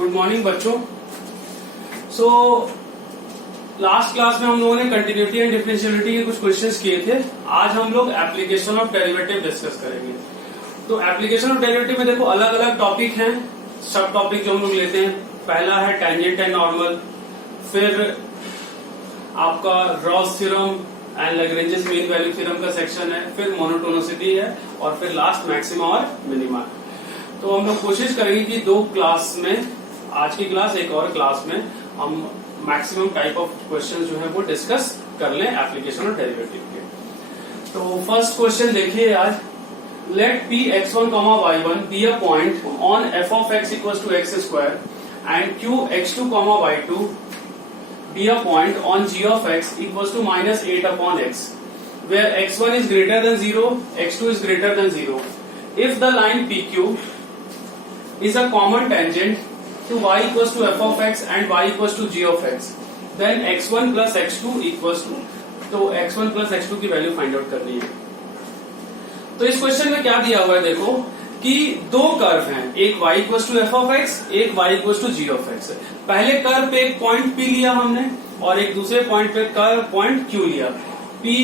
Good morning बच्चों। Last class में हम लोगों ने कंटिन्यूटी एंड डिफरेंशियलिटी के कुछ क्वेश्चंस किए थे। आज हम लोग एप्लीकेशन ऑफ डेरिवेटिव डिस्कस करेंगे। तो एप्लीकेशन ऑफ डेरिवेटिव में देखो अलग अलग टॉपिक हैं, सब टॉपिक जो हम लोग लेते हैं। पहला है टेंजेंट एंड नॉर्मल, फिर आपका Ross theorem and Lagrange's mean value theorem का सेक्शन है, फिर मोनोटोनिसिटी है और फिर लास्ट मैक्सिमा और मिनिमा। तो हम लोग कोशिश करेंगे कि दो क्लास में, आज की क्लास एक और क्लास में, हम मैक्सिमम टाइप ऑफ क्वेश्चन जो है वो डिस्कस कर लें एप्लीकेशन ऑफ डेरिवेटिव के। तो फर्स्ट क्वेश्चन देखिए आज, late p x1, y1 be a point on f of x equals to x square and q x2, y2 be a point on g of x equals to minus 8 upon x, where x1 is greater than 0, x2 is greater than 0. If the line PQ is a common tangent to y equals to f of x and y equals to g of x, then x1 plus x2 equals to, तो x1 plus x2 की value find out करनी है। तो इस question में क्या दिया हुआ है देखो कि दो कर्व हैं, एक y equals to f of x, एक y equals to g of x। पहले कर्व पे एक पॉइंट p लिया हमने और एक दूसरे पॉइंट पे कर्व पॉइंट q लिया। p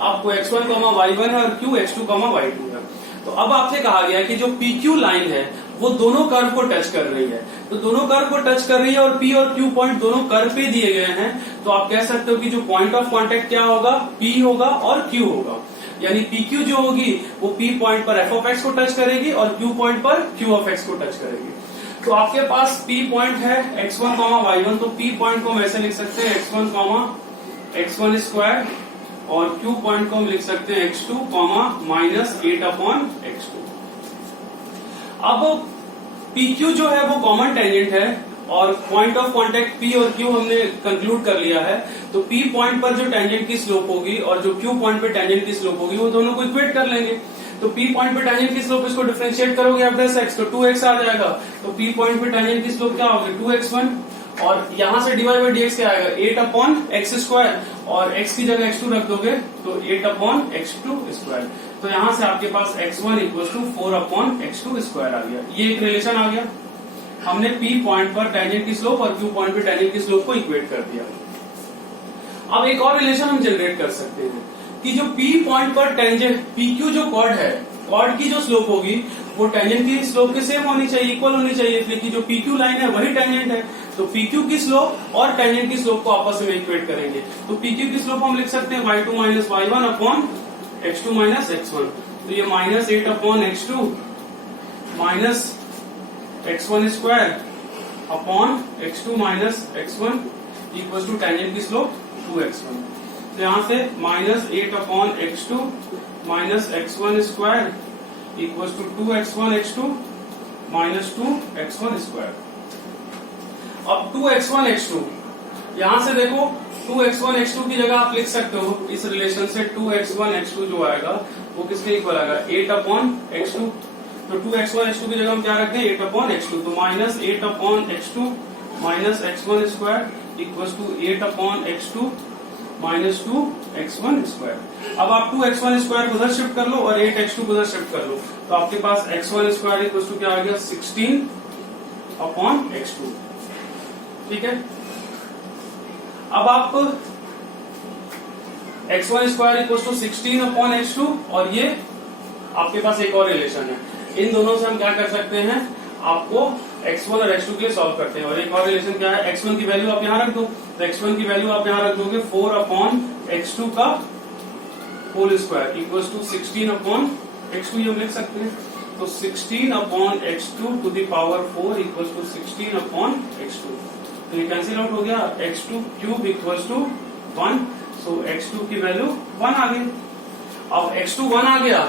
आपको x1, y1 है और q x2, y2 है। तो अब आपसे कहा गया कि जो PQ लाइन है वो दोनों कर्व को टच कर रही है। तो दोनों कर्व को टच कर रही है और P और Q पॉइंट दोनों कर्व पे दिए गए हैं। तो आप कह सकते हो कि जो पॉइंट ऑफ कांटेक्ट क्या होगा, P होगा और Q होगा। यानी PQ जो होगी वो P पॉइंट पर f ऑफ x को टच करेगी और Q पॉइंट पर Q ऑफ x को टच करेगी। तो आपके पास P पॉइंट है x1, y1, तो P पॉइंट को हम ऐसे लिख सकते हैं x1, स्क्वायर और Q पॉइंट को हम लिख सकते हैं x2, माइनस 8 अपॉन x2। अब PQ जो है वो कॉमन टेंजेंट है और पॉइंट ऑफ कांटेक्ट P और Q हमने कंक्लूड कर लिया है। तो P पॉइंट पर जो टेंजेंट की स्लोप होगी और जो Q पॉइंट पे टेंजेंट की स्लोप होगी वो दोनों को इक्वेट कर लेंगे। तो P पॉइंट पे टेंजेंट की स्लोप, इसको डिफरेंशिएट करोगे आप 10x तो 2x आ जाएगा। तो P पॉइंट पे टेंजेंट की स्लोप क्या होगी 2x1 और यहां से डिवाइड बाई dx क्या आएगा 8 अपॉन एक्स स्क्वायर और x की जगह x2 रख दोगे तो 8 अपॉन x2 स्क्वायर। तो यहां से आपके पास x1 equal to 4 upon x2 square आ गया। ये एक रिलेशन आ गया। हमने P पॉइंट पर टेंजेंट की स्लोप और Q पॉइंट पर टेंजेंट की स्लोप को इक्वेट कर दिया। अब एक और रिलेशन हम जनरेट कर सकते हैं कि जो P पॉइंट पर टेंजेंट PQ जो कॉर्ड है, कॉर्ड की जो स्लोप होगी वो टेंजेंट की स्लोप के सेम होनी चाहिए, इक्वल होनी चाहिए, क्योंकि जो PQ लाइन है वही टेंजेंट है। तो PQ की स्लोप और टेंजेंट की स्लोप को आपस में इक्वेट करेंगे। तो PQ की स्लोप हम लिख सकते हैं y2 minus y1 upon x2 minus x1। तो ये minus 8 upon x2 minus x1 square upon x2 minus x1 equal to tangent की स्लोप 2x1। तो यहां से minus 8 upon x2 minus x1 square equal to 2x1 x2 minus 2x1 square. अब 2x1 x2 यहां से देखो 2x1 x2 की जगह आप लिख सकते हो इस रिलेशन से 2x1 x2 जो आएगा वो किसके इक्वल आएगा 8 अपॉन x2। तो 2x1 x2 की जगह हम क्या रखते हैं 8 अपॉन x2। तो minus 8 upon x2 minus x1 square equal to 8 upon x2 minus 2x1 square. अब आप 2x1 स्क्वायर को उधर शिफ्ट कर लो और 8x2 को उधर शिफ्ट कर लो तो आपके पास x1 स्क्वायर इक्वल टू क्या आ गया 16 अपॉन x2। ठीक है। अब आप x1 square equal to 16 upon x2 और ये आपके पास एक और रिलेशन है। इन दोनों से हम क्या कर सकते हैं, आपको x1 और x2 के लिए सॉल्व करते हैं। और एक और रिलेशन क्या है, x1 की वैल्यू आप यहां रख दो। तो x1 की वैल्यू आप यहां रख दोगे 4 अपॉन x2 का whole square equal to 16 upon x2 ये हम लिख सकते हैं। तो 16 upon x2 to the power 4 equal to 16 upon x2। तो ये कैंसिल आउट हो गया, x2 cube equal to 1। So x2 की वैल्यू 1 आ गई। अब x2 1 आ गया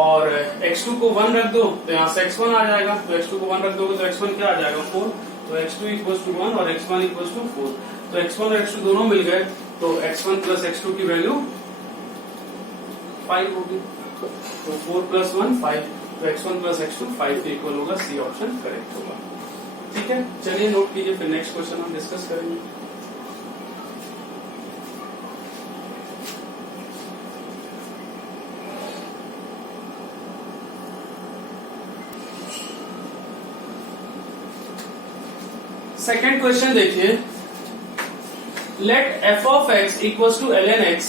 और x2 को 1 रख दो तो यहाँ से x1 आ जाएगा। तो x2 को 1 रख दोगे तो x1 क्या आ जाएगा 4। तो x2 इक्वल टू 1 और x1 इक्वल टू 4। तो x1 और x2 दोनों मिल गए तो x1 प्लस x2 की वैल्यू 5 होगी। तो 4 प्लस 1 5। तो x1 प्लस x2 5 के इक्वल होगा। सी ऑप्शन करेक्ट होगा। ठीक है, चलिए नोट कीजिए, फिर नेक्स्ट क्वेश्चन हम डिस्कस करेंगे। सेकेंड क्वेश्चन देखिए, let f of x equals to l n x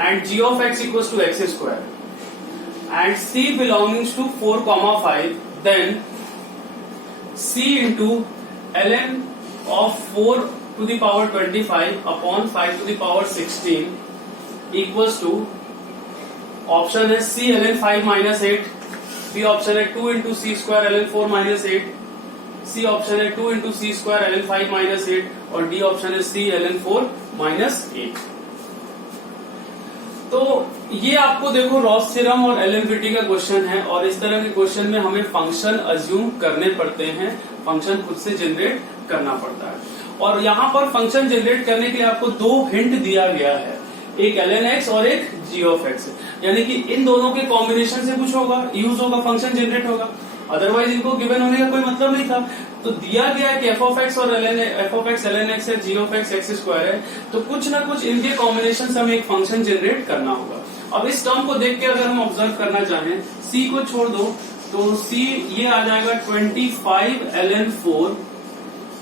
and g of x equals to x square and c belongings to 4,5, then c into l n of 4 to the power 25 upon 5 to the power 16 equals to, option है C ln 5 minus 8, B option है 2 into C square ln 4 minus 8, C option है 2 into C square ln 5 minus 8 और D option है C ln 4 minus 8। तो ये आपको देखो Ross theorem और एलएमपीटी का क्वेश्चन है और इस तरह के क्वेश्चन में हमें फंक्शन अज्यूम करने पड़ते हैं, फंक्शन खुद से जनरेट करना पड़ता है। और यहाँ पर फंक्शन जनरेट करने के लिए आपको दो हिंट दिया गया है, एक ln x और एक g ऑफ x, यानी कि इन दोनों के कॉम्बिनेशन से कुछ होगा, यूज होगा, फंक्शन जनरेट होगा, अदरवाइज इनको गिवन होने का कोई मतलब नहीं था। तो दिया गया कि f ऑफ x और f of x ln x है, g of x x square है, तो कुछ ना कुछ इनके कॉम्बिनेशन से हमें एक फंक्शन जनरेट करना होगा। अब इस टर्म को देख के अगर हम ऑब्जर्व करना चाहें, c को छोड़ दो तो c ये आ जाएगा 25 ln 4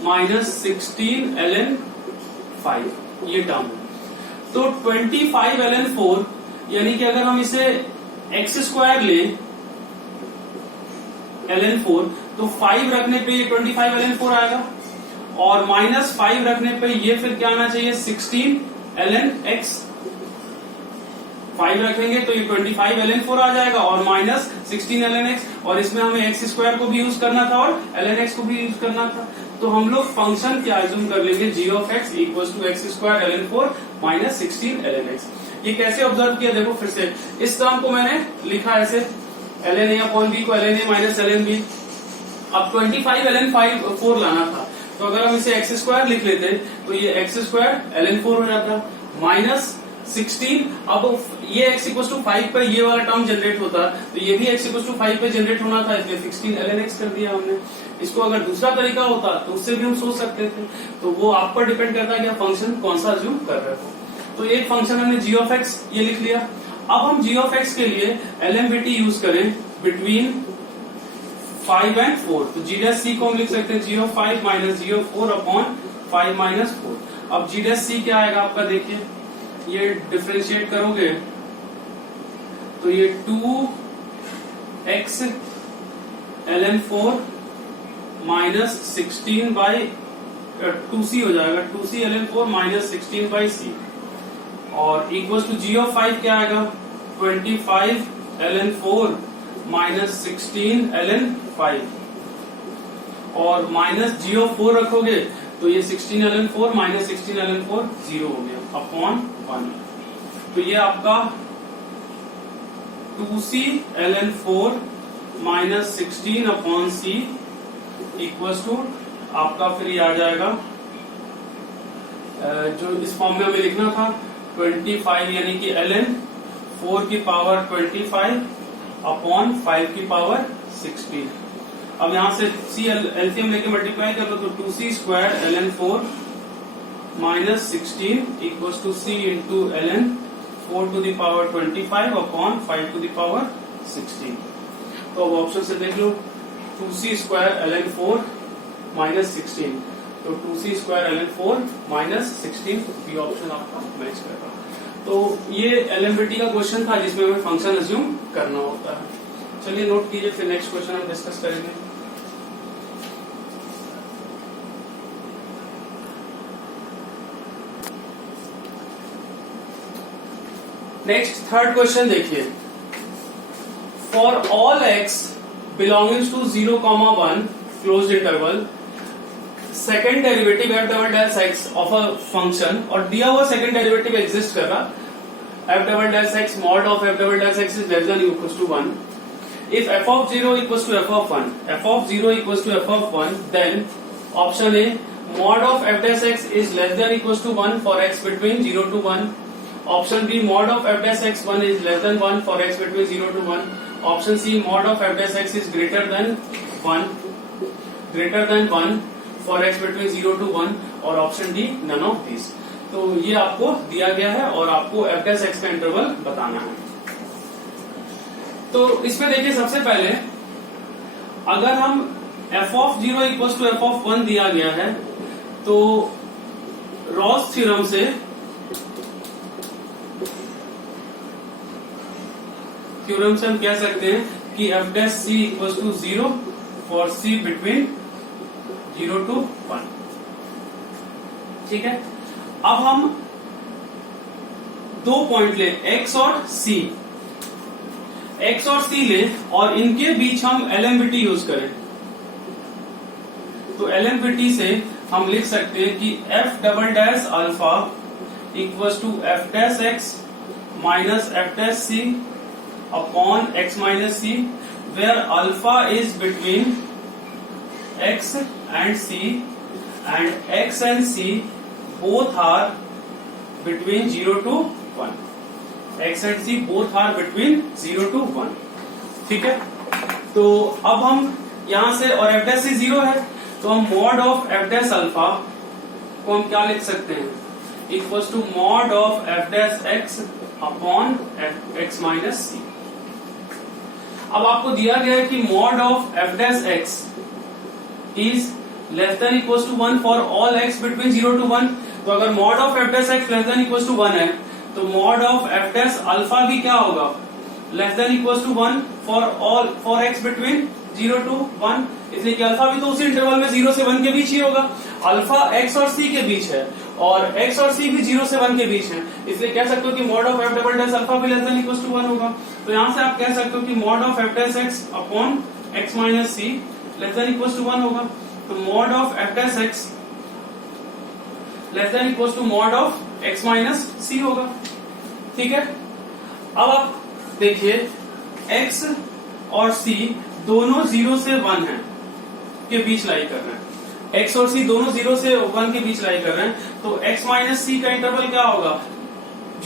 माइनस 16 ln 5, ये टर्म। तो 25 ln 4 यानी कि अगर हम इसे x स्क्वायर ले ln 4 तो 5 रखने पे ये 25 ln 4 आएगा और माइनस 5 रखने पे ये फिर क्या आना चाहिए 16 ln x। 5 रखेंगे तो ये 25 ln 4 आ जाएगा और माइनस 16 ln x, और इसमें हमें x स्क्वायर को भी यूज करना था और ln x को भी यूज करना था। तो हम लोग फंक्शन क्या अज्यूम कर लेंगे, g of x equals to x square ln 4 minus 16 ln x। ये कैसे ऑब्जर्व किया देखो फिर से, इस टर्म को मैंने लिखा ऐसे ln a अपॉन b को ln a minus ln b। अब 25 ln 4 लाना था, तो अगर हम इसे एक्स स्क्वायर लिख लेते तो ये एक्स स्क्वायर ln 4 हो जाता माइनस 16। अब ये x इक्वल टू 5 पर ये वाला टर्म जनरेट होता तो ये भी x इक्वल टू 5 पे जनरेट होना था, इसलिए 16 ln x कर दिया हमने। इसको अगर दूसरा तरीका होता तो उससे भी हम सोच सकते थे, तो वो आप पर डिपेंड करता है कि आप फंक्शन कौन सा अज्यूम कर रहे हो। तो एक फंक्शन हमने g ऑफ x ये लिख लिया। अब हम g ऑफ x के लिए एलएमबीटी यूज करें बिटवीन 5 एंड 4, तो g डैश c को हम लिख सकते हैं g of 5 minus g of 4 upon 5 minus 4। अब g डैश c क्या आएगा आपका, देखिए ये डिफरेंशिएट करोगे तो ये 2x ln 4 minus 16 by 2c हो जाएगा, 2c ln 4 minus 16 by c, और इक्वल टू g ऑफ 5 क्या आएगा 25 ln 4 माइनस 16 ln 5, और माइनस g ऑफ 4 रखोगे तो ये 16 ln 4 माइनस 16 ln 4 0 हो गया अपॉन 1। तो ये आपका 2c ln 4 minus 16 upon c equals to आपका फिर ये आ जाएगा जो इस फॉर्म में हमें लिखना था 25 यानी कि ln 4 की पावर 25 अपॉन 5 की पावर 16। अब यहां से c एलसीएम लेके मल्टीप्लाई कर लो तो 2c square ln 4 minus 16 equals to c into ln 4 to the power 25 upon 5 to the power 16। तो अब ऑप्शन से देख लो 2c स्क्वायर ln 4 माइनस 16, तो 2c square ln 4 minus 16 B option आपका मैच करेगा। तो ये एलएमबीटी का क्वेश्चन था जिसमें हमें फंक्शन अज्यूम करना होता है। चलिए नोट कीजिए, फिर नेक्स्ट क्वेश्चन हम डिस्कस करेंगे। नेक्स्ट थर्ड क्वेश्चन देखिए, for all x belongings to 0,1 closed interval second derivative f double dash x of a function, और दिया हुआ सेकेंड डेरिवेटिव एग्जिस्ट कर रहा f double dash x mod of f double dash x is less than equals to 1। If f of 0 equals to f of 1, f of 0 equals to f of 1, then option A, mod of f dash x is less than equals to 1 for x between 0 to 1. Option B, mod of f dash x 1 is less than 1 for x between 0 to 1. Option C, mod of f dash x is greater than 1 for x between 0 to 1, और option D, none of these. तो ये आपको दिया गया है और आपको f dash x का इंटरवल बताना है। तो इसमें देखिए सबसे पहले अगर हम f of 0 equal to F of 1 दिया गया है, तो रॉस थ्योरम से हम कह सकते हैं कि F dash c equal to 0 for c between 0 to 1। ठीक है, अब हम दो पॉइंट ले, एक्स और सी ले, और इनके बीच हम एलएमबीटी यूज करें। तो एलएमबीटी से हम लिख सकते हैं कि f double dash alpha equal to f dash x minus f dash c upon x minus c, where alpha is between x and c and x and c both are between 0 to 1. x and c both are between 0 to 1. ठीक है, तो अब हम यहां से, और f dash c 0 है, तो हम mod of f dash alpha को हम क्या लिख सकते हैं, equal to mod of f dash x upon x minus c। अब आपको दिया गया है कि mod of f dash x is less than equals to 1 for all x between 0 to 1। तो अगर mod of f dash x less than equals to 1 है, तो mod of f dash alpha भी क्या होगा, less than equals to 1 for x between 0 to 1। इसलिए कि alpha भी तो उसी इंटरवल में 0 से 1 के बीच ही होगा। अल्फा x और c के बीच है, और x और c भी 0 से 1 के बीच है, इसलिए कह सकते हो कि mod of f double dash alpha भी less than equals to 1 होगा। तो यहां से आप कह सकते हो कि mod of f dash x upon x minus c less than equal to 1 होगा। तो mod of f dash x less than equal to mod of x minus c होगा। ठीक है, अब आप देखिए एक्स और सी दोनों 0 से 1 है के बीच लाई कर रहे हैं, एक्स और सी दोनों 0 से 1 के बीच लाई कर रहे हैं, तो एक्स माइनस सी का इंटरवल क्या होगा,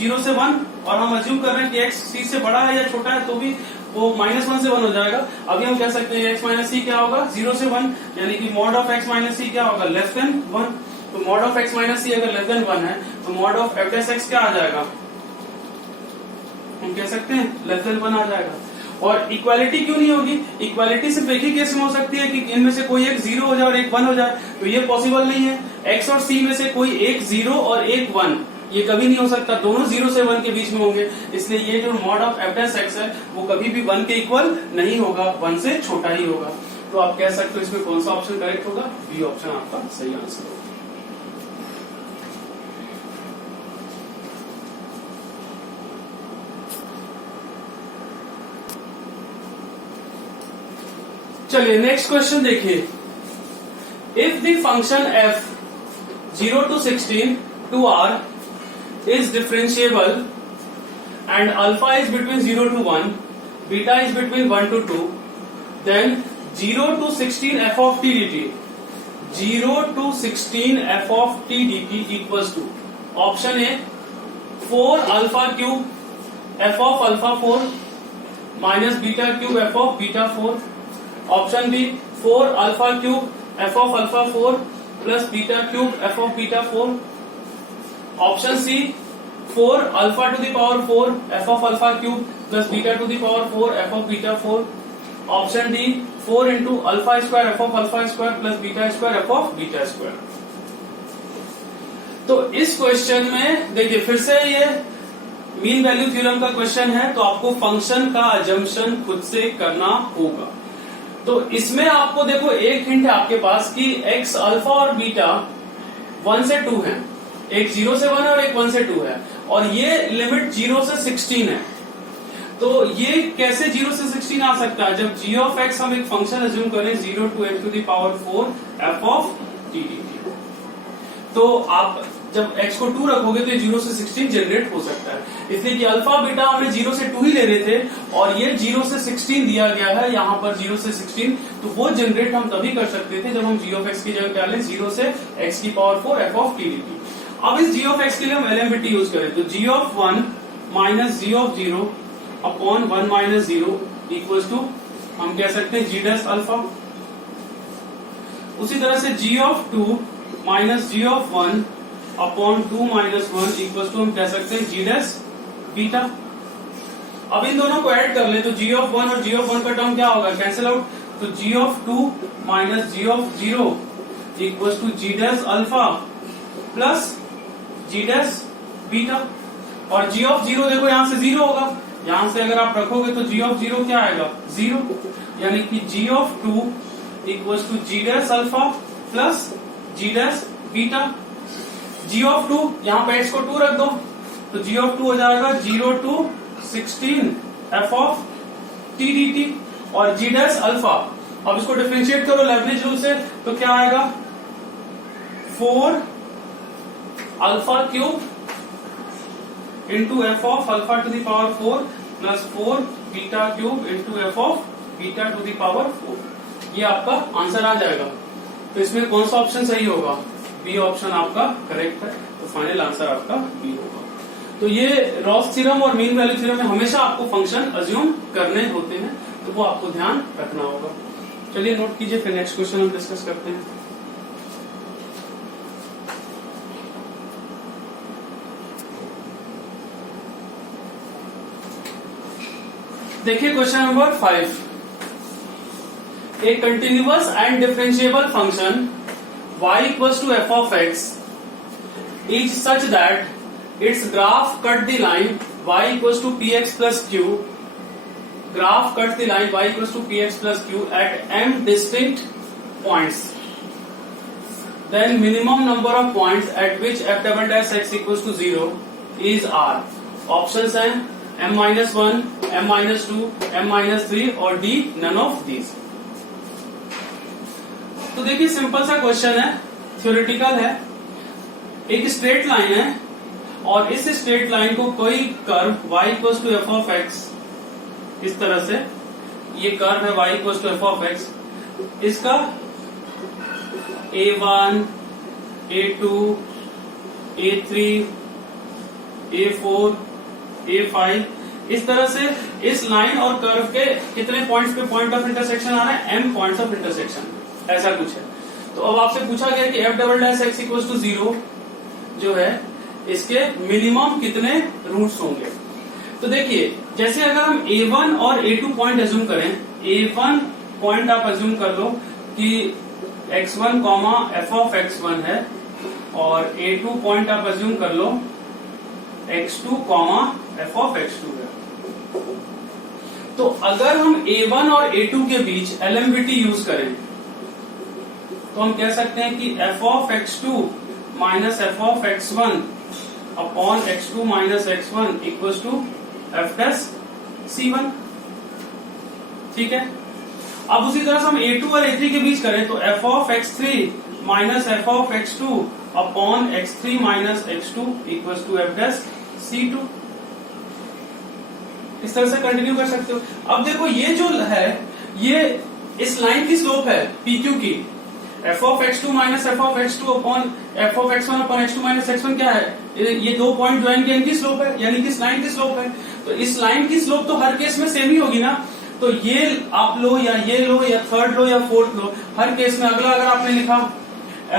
0 से 1, और हम अज्यूम कर रहे हैं कि एक्स सी से बड़ा है या छोटा है, तो भी वो -1 से 1 हो जाएगा। अभी हम कह सकते हैं x माइनस सी क्या होगा, 0 से 1, यानी कि मॉड ऑफ x माइनस सी क्या होगा, लेस देन 1। तो मॉड ऑफ x माइनस सी अगर लेस देन 1 है, तो mod of f dash x क्या आ जाएगा, हम कह सकते हैं लेस देन 1 आ जाएगा। और इक्वालिटी क्यों नहीं होगी, इक्वालिटी सिर्फ एक ही केस में हो सकती है कि इनमें से कोई एक 0 हो जाए और एक 1 हो जाए, तो ये पॉसिबल नहीं है। x और c में से कोई एक 0 और एक 1 ये कभी नहीं हो सकता, दोनों 0 से 1 के बीच में होंगे, इसलिए ये जो mod of f dash x है वो कभी भी 1 के इक्वल नहीं होगा, 1 से छोटा ही होगा। तो आप कह सकते हो इसमें कौन सा ऑप्शन करेक्ट होगा, बी ऑप्शन आपका सही आंसर होगा। चलिए नेक्स्ट क्वेश्चन देखिए, if the function f 0 to 16 to r is differentiable and alpha is between 0 to 1, beta is between 1 to 2, then 0 to 16 f of t dt, 0 to 16 f of t dt equals to, option A 4 alpha cube f of alpha 4 minus beta cube f of beta 4, option B 4 alpha cube f of alpha 4 plus beta cube f of beta 4, option C 4 alpha to the power 4 f of alpha cube plus beta to the power 4 f of beta 4, option D 4 into alpha square f of alpha square plus beta square f of beta square. तो इस question में देखिए फिर से ये mean value theorem का question है, तो आपको फंक्शन का अजम्पशन खुद से करना होगा। तो इसमें आपको देखो एक हिंट है आपके पास कि एक्स अल्फा और बीटा 1 से 2 है, एक 0 से 1 है और एक 1 से 2 है, और ये लिमिट 0 से 16 है। तो ये कैसे 0 से 16 आ सकता है, जब g ऑफ x हम एक फंक्शन अज्यूम करें 0 to x to the power 4 f of t dt, तो आप जब x को 2 रखोगे तो ये 0 से 16 जनरेट हो सकता है। इसलिए कि अल्फा बीटा हमने 0 से 2 ही ले रहे थे, और ये 0 से 16 दिया गया है यहाँ पर 0 से 16, तो वो जनरेट हम तभी कर सकते थे जब हम g ऑफ x की जगह क्या लें, 0 से x की power 4 f of t dt। अब इस g ऑफ x के लिए हम एलएमबीटी यूज करें, तो g of 1 minus g of 0 upon 1 minus 0 equal to हम कह सकते हैं g डैश अल्फा। उसी तरह से g of 2 minus g of 1 upon 2 minus 1 equal to हम कह सकते हैं g डैश बीटा। अब इन दोनों को ऐड कर ले तो g ऑफ 1 और g ऑफ 1 का टर्म क्या होगा, कैंसिल आउट, तो g of 2 minus g of 0 equals to g dash alpha plus g dash beta. और g ऑफ 0 देखो यहां से 0 होगा, यहां से अगर आप रखोगे तो g ऑफ 0 क्या आएगा 0, यानी कि g of 2 equals to g dash alpha plus g dash beta. g of 2 यहां पे x को 2 रख दो तो g ऑफ 2 हो जाएगा 0 to 16 f of t dt। और g डैश अल्फा, अब इसको डिफरेंशिएट करो लेवरेज रूल से तो क्या आएगा 4 alpha cube into F of alpha to the power 4 plus 4 beta cube into F of beta to the power 4। ये आपका आंसर आ जाएगा। तो इसमें कौन सा ऑप्शन सही होगा, बी ऑप्शन आपका करेक्ट है। तो फाइनल आंसर आपका बी होगा। तो ये रॉस थ्योरम और मीन वैल्यू थ्योरम में हमेशा आपको फंक्शन अज्यूम करने होते हैं, तो वो आपको ध्यान रखना होगा। चलिए नोट कीजिए, फिर नेक्स्ट क्वेश्चन हम डिस्कस करते हैं। देखिए question number 5, a continuous and differentiable function y equals to f of x is such that its graph cut the line y equals to px plus q, graph cuts the line y equals to px plus q at m distinct points, then minimum number of points at which f double dash x equals to 0 is r। Options हैं m-1, m-2, m-3 और d none of these। तो देखिए simple सा question है, theoretical है। एक straight line है और इस स्ट्रेट लाइन को कोई curve y equals to F of x, इस तरह से ये कर्व है y equals to F of x, इसका a1, a2, a3, a4, a5 इस तरह से इस लाइन और कर्व के कितने पॉइंट्स पे पॉइंट ऑफ इंटरसेक्शन आ रहा है, m पॉइंट्स ऑफ इंटरसेक्शन, ऐसा कुछ है। तो अब आपसे पूछा गया कि f double dash x equals to 0 जो है इसके मिनिमम कितने रूट्स होंगे। तो देखिए जैसे अगर हम a1 और a2 पॉइंट एज्यूम करें, a1 पॉइंट आप एज्यूम कर लो कि x1 comma f of x1 है और a2 पॉइंट आप एज्यूम कर लो x2 comma f of x2 है। तो अगर हम a1 और a2 के बीच LMBT यूज करें तो हम कह सकते हैं कि f of x2 minus f of x1 upon x2 minus x1 equals to f dash c1। ठीक है, अब उसी तरह से हम a2 और a3 के बीच करें तो f of x3 minus f of x2 upon x3 minus x2 equals to f dash c2। इस तरह से कंटिन्यू कर सकते हो। अब देखो ये जो है ये इस लाइन की स्लोप है PQ की, f of x2 minus f of x2 upon f of x1 upon x2 minus x1 क्या है, ये दो पॉइंट ज्वाइन के इनकी स्लोप है, यानी कि इस लाइन की स्लोप है। तो इस लाइन की स्लोप तो हर केस में सेम ही होगी ना, तो ये आप लो या ये लो या थर्ड लो या फोर्थ लो, हर केस में अगला अगर आपने लिखा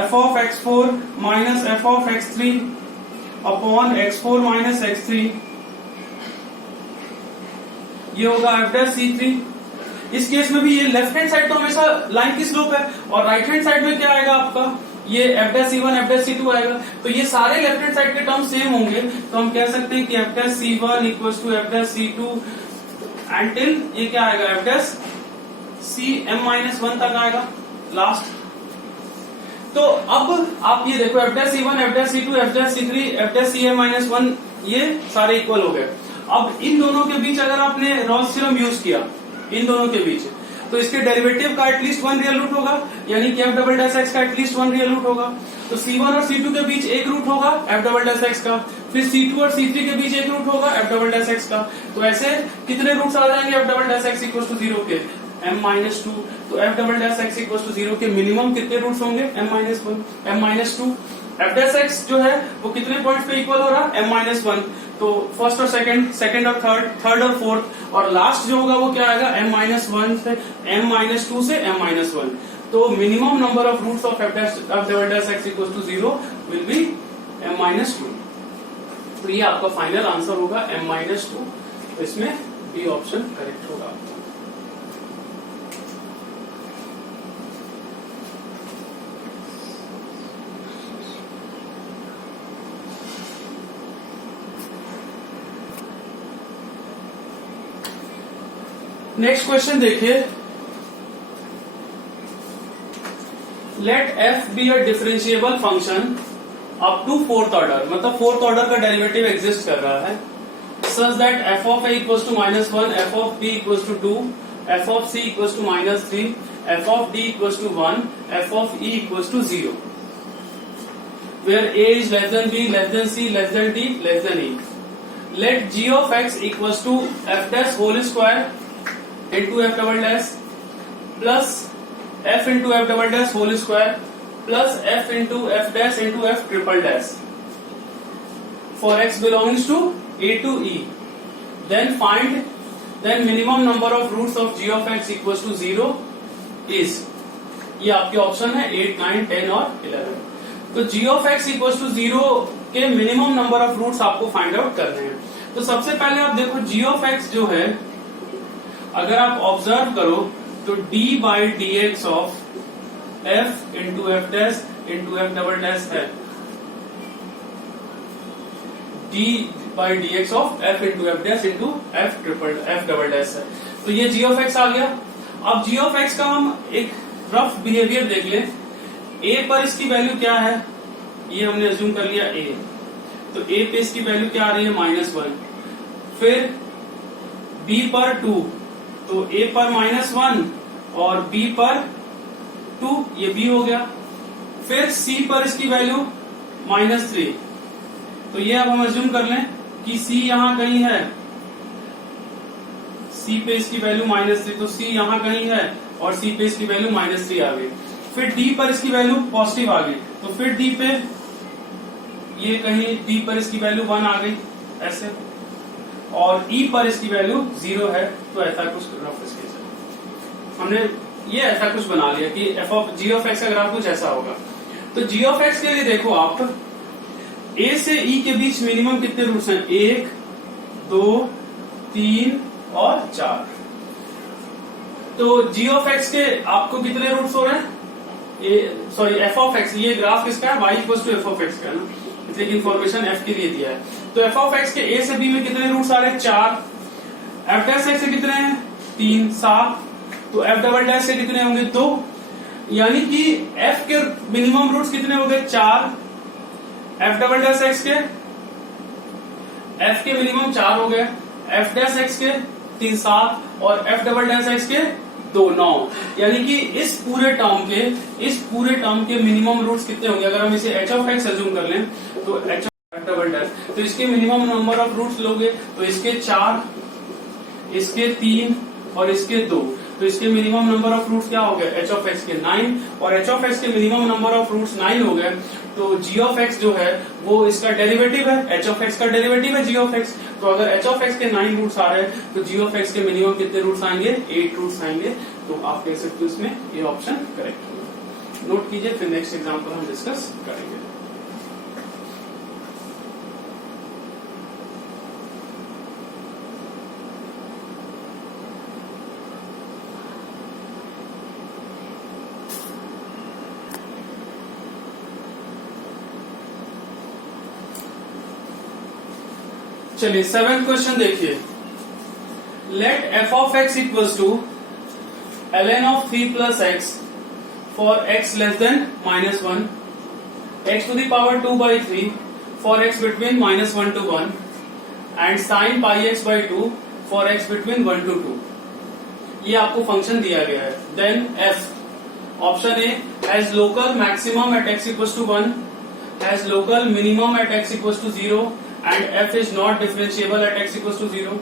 f of x4 minus f of x3 upon x4 minus x3 ये होगा f डैश c3। इस केस में भी ये लेफ्ट हैंड साइड तो हमेशा लाइन की स्लोप है और राइट हैंड साइड में क्या आएगा आपका, ये f dash c1 f dash c2 आएगा। तो ये सारे लेफ्ट हैंड साइड के टर्म सेम होंगे, तो हम कह सकते हैं कि f dash c1 equals to f dash c2 until ये क्या आएगा f डैश cm-1 तक आएगा लास्ट। तो अब आप ये देखो f dash c1 f dash c2 f dash c3 f dash cm-1 ये सारे इक्वल हो गए। अब इन दोनों के बीच अगर आपने रॉल्स थ्योरम यूज किया इन दोनों के बीच, तो इसके डेरिवेटिव का एटलीस्ट 1 रियल रूट होगा, यानी कि f डबल डैश x का एटलीस्ट 1 रियल रूट होगा। तो c1 और c2 के बीच एक रूट होगा f डबल डैश x का, फिर c2 और c3 के बीच एक रूट होगा f डबल डैश x का। तो ऐसे कितने रूट्स आ जाएंगे f double dash x equal to 0 के, m-2। तो f double dash x equal to 0 के मिनिमम कितने रूट्स होंगे, m-1 m-2। f dash x जो है वो कितने पॉइंट्स पे इक्वल हो रहा, m-1। तो फर्स्ट और सेकंड और थर्ड और फोर्थ, और लास्ट जो होगा वो क्या आएगा m-1 से m-2 से m-1। तो minimum number of roots of f double dash x equal to 0 will be m-2। तो ये आपका फाइनल आंसर होगा m-2। तो इसमें बी ऑप्शन करेक्ट होगा। नेक्स्ट क्वेश्चन देखिए, let f be a differentiable function up to fourth order, मतलब fourth order का डेरिवेटिव एग्जिस्ट कर रहा है, such that f of a equals to -1, f of b equals to 2, f of c equals to -3, f of d equals to 1, f of e equals to 0, where a is less than b, less than c, less than d, less than e. Let g of x equals to f dash whole square into f double dash plus f into f double dash whole square plus f into f dash into f triple dash for x belongs to a to e. Then minimum number of roots of g of x equals to 0 is, ये आपके option है 8, 9, 10 और 11. तो g of x equals to 0 के minimum number of roots आपको find out करने हैं. तो सबसे पहले आप देखो g of x जो है, अगर आप ऑब्जर्व करो तो d by D x of f into F dash into F double dash है, d by D x of f into F dash into F double dash है. तो ये g of x आ गया. अब g of x का हम एक rough behaviour देख लें. a पर इसकी वैल्यू क्या है, ये हमने अज्यूम कर लिया a, तो a पे इसकी वैल्यू क्या आ रही है -1. फिर b पर 2, तो a पर -1 और b पर 2, ये b हो गया. फिर c पर इसकी वैल्यू -3, तो ये अब हम अज्यूम कर लें कि c यहां कहीं है, c पे इसकी वैल्यू -3, तो c यहां कहीं है और c पे इसकी वैल्यू -3 आ गई. फिर d पर इसकी वैल्यू पॉजिटिव आ गई, तो फिर d पे ये कहीं d पर इसकी वैल्यू 1 आ गई ऐसे, और e पर इसकी वैल्यू 0 है. तो ऐसा कुछ रफ स्केच है, हमने ये ऐसा कुछ बना लिया कि g of x का ग्राफ कुछ ऐसा होगा. तो g of x के लिए देखो आप a से e के बीच मिनिमम कितने रूट्स हैं, 1, 2, 3 और 4. तो g of x के आपको कितने रूट्स हो रहे हैं, f of x, ये ग्राफ किसका है, y equal to f of x का है ना, इसलिए इन्फॉर्मेशन f के लिए दिया है. तो f of x के a से b में कितने रूट्स आ रहे हैं, 4. f डैश x से कितने हैं, 3, 7. तो f डबल डैश से कितने होंगे, 2. यानी कि f के मिनिमम रूट्स कितने हो गए, 4. f डबल डैश x के f के मिनिमम 4 हो गए, f डैश x के 3, 7 और f डबल डैश x के 2, 9. यानी कि इस पूरे टर्म के मिनिमम रूट्स कितने होंगे. अगर हम इसे h of x अज्यूम कर लें तो h of डबल डैश, तो इसके मिनिमम नंबर ऑफ रूट्स लोगे तो इसके 4, इसके 3 और इसके 2. तो इसके मिनिमम नंबर ऑफ रूट्स क्या हो गए, h of x के 9 और h of x के मिनिमम नंबर ऑफ रूट्स 9 हो गए. तो g of x जो है वो इसका डेरिवेटिव है, h of x का डेरिवेटिव है g of x. तो अगर h of x के 9 रूट्स आ रहे हैं तो g of x के मिनिमम कितने रूट्स आएंगे, 8 रूट्स आएंगे. तो आप कह सकते हो इसमें ये ऑप्शन करेक्ट होगा. नोट कीजिए, फिर नेक्स्ट एग्जाम्पल हम डिस्कस करेंगे. चलिए 7th क्वेश्चन देखिए, let f of x equals to ln of 3 plus x for x less than -1, x to the power 2 by 3 for x between -1 to 1 and sin pi x by 2 for x between 1 to 2. ये आपको function दिया गया है. Then f option A has local maximum at x equals to 1, has local minimum at x equals to 0 and f is not differentiable at x equals to 0,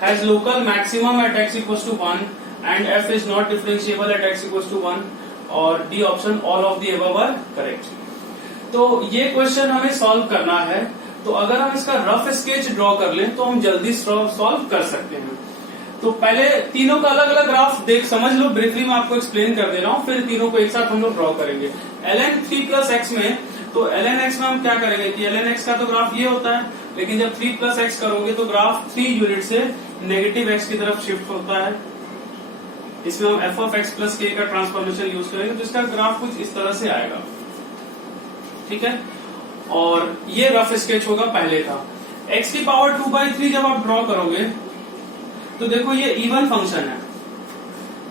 has local maximum at x equals to 1 and f is not differentiable at x equals to 1, और D option all of the above are correct. तो ये question हमें solve करना है. तो अगर हम इसका रफ स्केच ड्रॉ कर लें तो हम जल्दी सॉल्व कर सकते हैं. तो पहले तीनों का अलग अलग ग्राफ देख समझ लो, ब्रीफली मैं आपको एक्सप्लेन कर दे रहा हूँ, फिर तीनों को एक साथ हम लोग ड्रॉ करेंगे. ln 3 plus x में, तो ln x में हम क्या करेंगे कि ln x का तो ग्राफ ये होता है, लेकिन जब 3 plus x करोगे तो ग्राफ 3 यूनिट से नेगेटिव x की तरफ शिफ्ट होता है. इसमें हम f of x plus k का ट्रांसफॉर्मेशन यूज करेंगे, तो इसका ग्राफ कुछ इस तरह से आएगा. ठीक है, और ये रफ स्केच होगा पहले का. x की पावर 2/3 जब आप ड्रॉ करोगे तो देखो ये इवन फंक्शन है.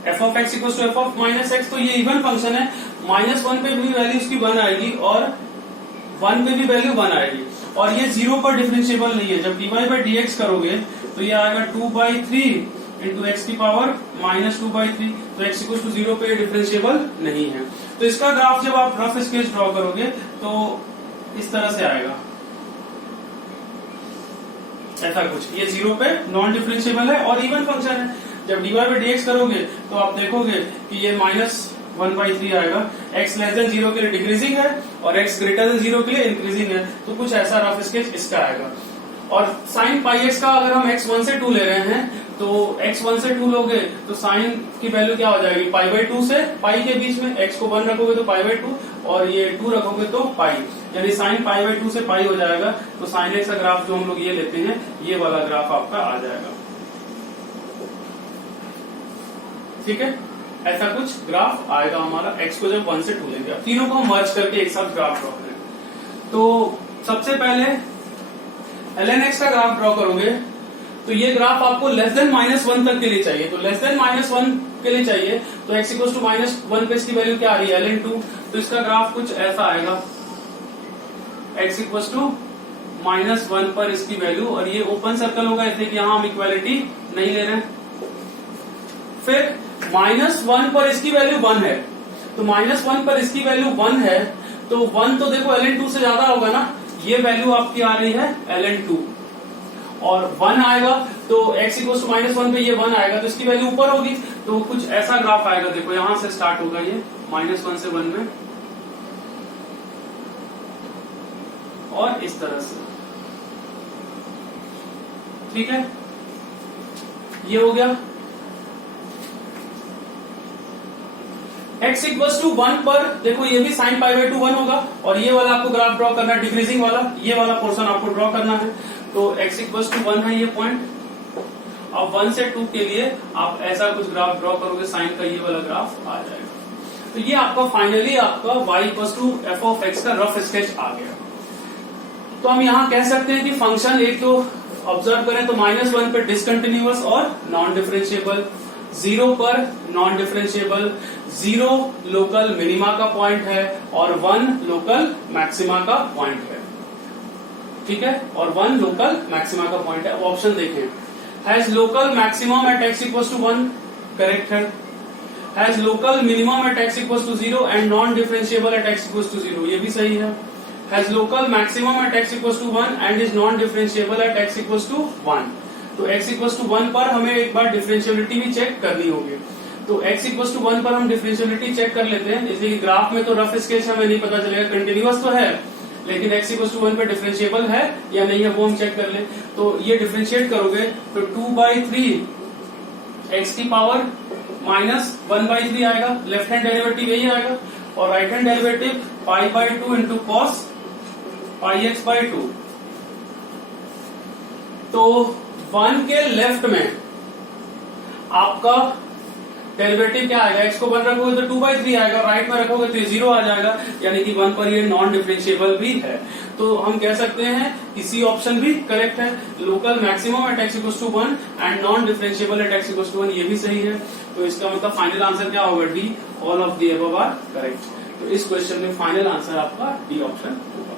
F of x equal to F of minus x, तो ये इवन फंक्शन है, -1 पे भी वैल्यू इसकी 1 आएगी और 1 पे भी वैल्यू 1 आएगी, और ये 0 पर डिफरेंशिएबल नहीं है। जब dy/dx करोगे तो ये आएगा 2/3 इंटू एक्स की पावर -2/3, तो x इक्वल टू 0 पे डिफरेंशिएबल नहीं है। तो इसका ग्राफ जब आप रफ स्केच ड्रॉ करोगे तो इस तरह से आएगा, ऐसा कुछ, ये 0 पे नॉन डिफरेंशिएबल है और इवन फंक्शन है। जब dy/dx करोगे तो आप देखोगे कि ये -1/3 आएगा, x लेस देन 0 के लिए डिक्रीजिंग है और x ग्रेटर देन 0 के लिए इंक्रीजिंग है, तो कुछ ऐसा रफ स्केच इसका आएगा। और साइन पाई एक्स का अगर हम x1 से 2 ले रहे हैं तो x1 से 2 लोगे तो साइन की वैल्यू क्या हो जाएगी, π/2 से पाई के बीच में, x को 1 रखोगे तो π/2 और ये 2 रखोगे तो पाई, यानी साइन π/2 से पाई हो जाएगा। तो साइन एक्स का ग्राफ जो हम लोग ये लेते हैं, ये वाला ग्राफ आपका आ जाएगा। ठीक है, ऐसा कुछ ग्राफ आएगा हमारा, x को जब 1 से 2 लेंगे। तीनों को हम मर्ज करके एक साथ ग्राफ ड्रॉ करें। तो सबसे पहले ln x का ग्राफ ड्रॉ करोगे तो ये ग्राफ आपको लेस देन -1 तक के लिए चाहिए। तो लेस देन -1 के लिए चाहिए तो x इक्वल टू -1 पे इसकी वैल्यू क्या आ रही है, ln 2, तो इसका ग्राफ कुछ ऐसा आएगा, x इक्वल टू -1 पर इसकी वैल्यू, और ये ओपन सर्कल होगा इसलिए कि यहां हम इक्वालिटी नहीं ले रहे हैं। फिर -1 पर इसकी वैल्यू 1 है, तो -1 पर इसकी वैल्यू 1 है, तो 1 तो देखो ln 2 से ज्यादा होगा ना, ये वैल्यू आपकी आ रही है ln 2, और 1 आएगा तो x इक्वल टू -1 पे ये 1 आएगा तो इसकी वैल्यू ऊपर होगी, तो कुछ ऐसा ग्राफ आएगा। देखो यहां से स्टार्ट होगा ये -1 से 1 में, और इस तरह से, ठीक है, ये हो गया। x इक्वल टू 1 पर देखो ये भी साइन π/2 1 होगा, और ये वाला आपको ग्राफ ड्रॉ करना है, डिक्रीजिंग वाला, ये वाला पोर्शन आपको ड्रॉ करना है। तो x इक्वल टू 1 है ये पॉइंट। अब 1 से 2 के लिए आप ऐसा कुछ ग्राफ ड्रॉ करोगे, साइन का ये वाला ग्राफ आ जाएगा। तो ये आपका फाइनली आपका y equal to F of x का रफ स्केच आ गया। तो हम यहाँ कह सकते हैं कि फंक्शन एक तो ऑब्जर्व करें तो -1 पे डिसकंटिन्यूअस और नॉन डिफरेंशिएबल, 0 पर नॉन डिफरेंशिएबल, 0 लोकल मिनिमा का पॉइंट है और 1 लोकल मैक्सिमा का पॉइंट है, ठीक है, और 1 लोकल मैक्सिमा का पॉइंट है। ऑप्शन देखें, has local maximum at x equal to 1, correct है, has local minimum at x equal to 0 and non differentiable at x equal to 0, ये भी सही है, has local maximum at x equal to 1 and is non differentiable at x equal to 1। तो x equal to 1 पर हमें एक बार differentiability भी check करनी होगी, तो x इक्वल टू 1 पर हम डिफरेंशिएबिलिटी चेक कर लेते हैं, इसलिए ग्राफ में तो रफ स्केच हमें नहीं पता चलेगा, कंटिन्यूअस तो है, लेकिन x इक्वल टू 1 पे डिफरेंशिएबल है या नहीं है वो हम चेक कर ले। तो ये डिफरेंशिएट करोगे तो 2/3 x की पावर -1/3 आएगा, लेफ्ट हैंड डेरिवेटिव यही आएगा, और right hand derivative π/2 into cos πx/2। तो 1 के लेफ्ट में आपका डेरिवेटिव क्या आएगा, x को 1 रखोगे तो 2/3 आएगा, राइट में रखोगे तो 0 आ जाएगा, यानी कि 1 पर ये नॉन डिफरेंशिएबल भी है। तो हम कह सकते हैं कि सी ऑप्शन भी करेक्ट है, local maximum at x equal to 1 and non differentiable at x equal to 1, ये भी सही है। तो इसका मतलब फाइनल आंसर क्या होगा, D, all of the above are correct. तो इस क्वेश्चन में फाइनल आंसर आपका डी ऑप्शन होगा।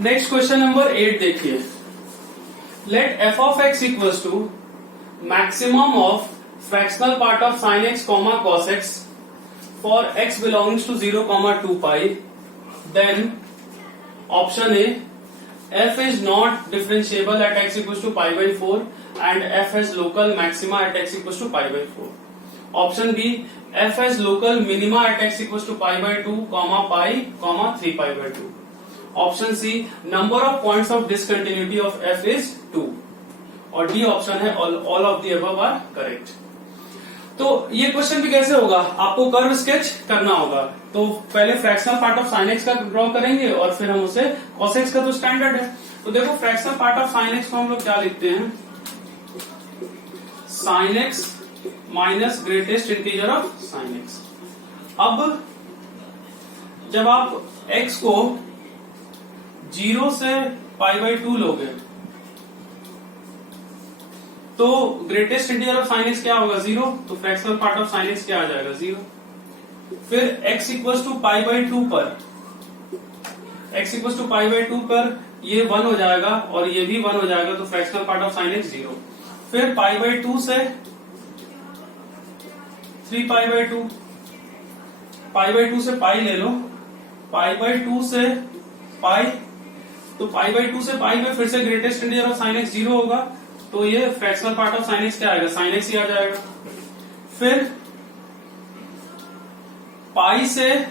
नेक्स्ट क्वेश्चन नंबर 8 देखिए, let f of x equals to maximum of fractional part of sine x comma cos x for x belongings to 0, 2 pi, then option A f is not differentiable at x equals to π/4 and f has local maxima at x equals to π/4. Option B, f has local minima at x equals to π/2, pi, 3π/2. Option C, number of points of discontinuity of f is 2. और D option है all of the above are correct. तो ये question भी कैसे होगा, आपको curve sketch करना होगा। तो पहले fractional part of sine x का ड्रॉ करेंगे और फिर हम उसे कॉस एक्स का तो स्टैंडर्ड है। तो देखो fractional part of sine x को हम लोग क्या लिखते हैं, sine x minus greatest integer of sine x. अब जब आप x को 0 से π/2 लोगे तो greatest integer of sine x क्या होगा 0, तो fractional part of sine x क्या आ जाएगा 0। फिर x इक्वल्स टू π/2 पर ये 1 हो जाएगा और ये भी 1 हो जाएगा, तो fractional part of sine x 0। फिर π/2 से 3π/2, π/2 से पाई ले लो, π/2 से पाई, तो π/2 से पाई में फिर से greatest integer of sine x 0 होगा, तो ये fractional part of sine x क्या आएगा साइन एक्स ही आ जाएगा। फिर पाई से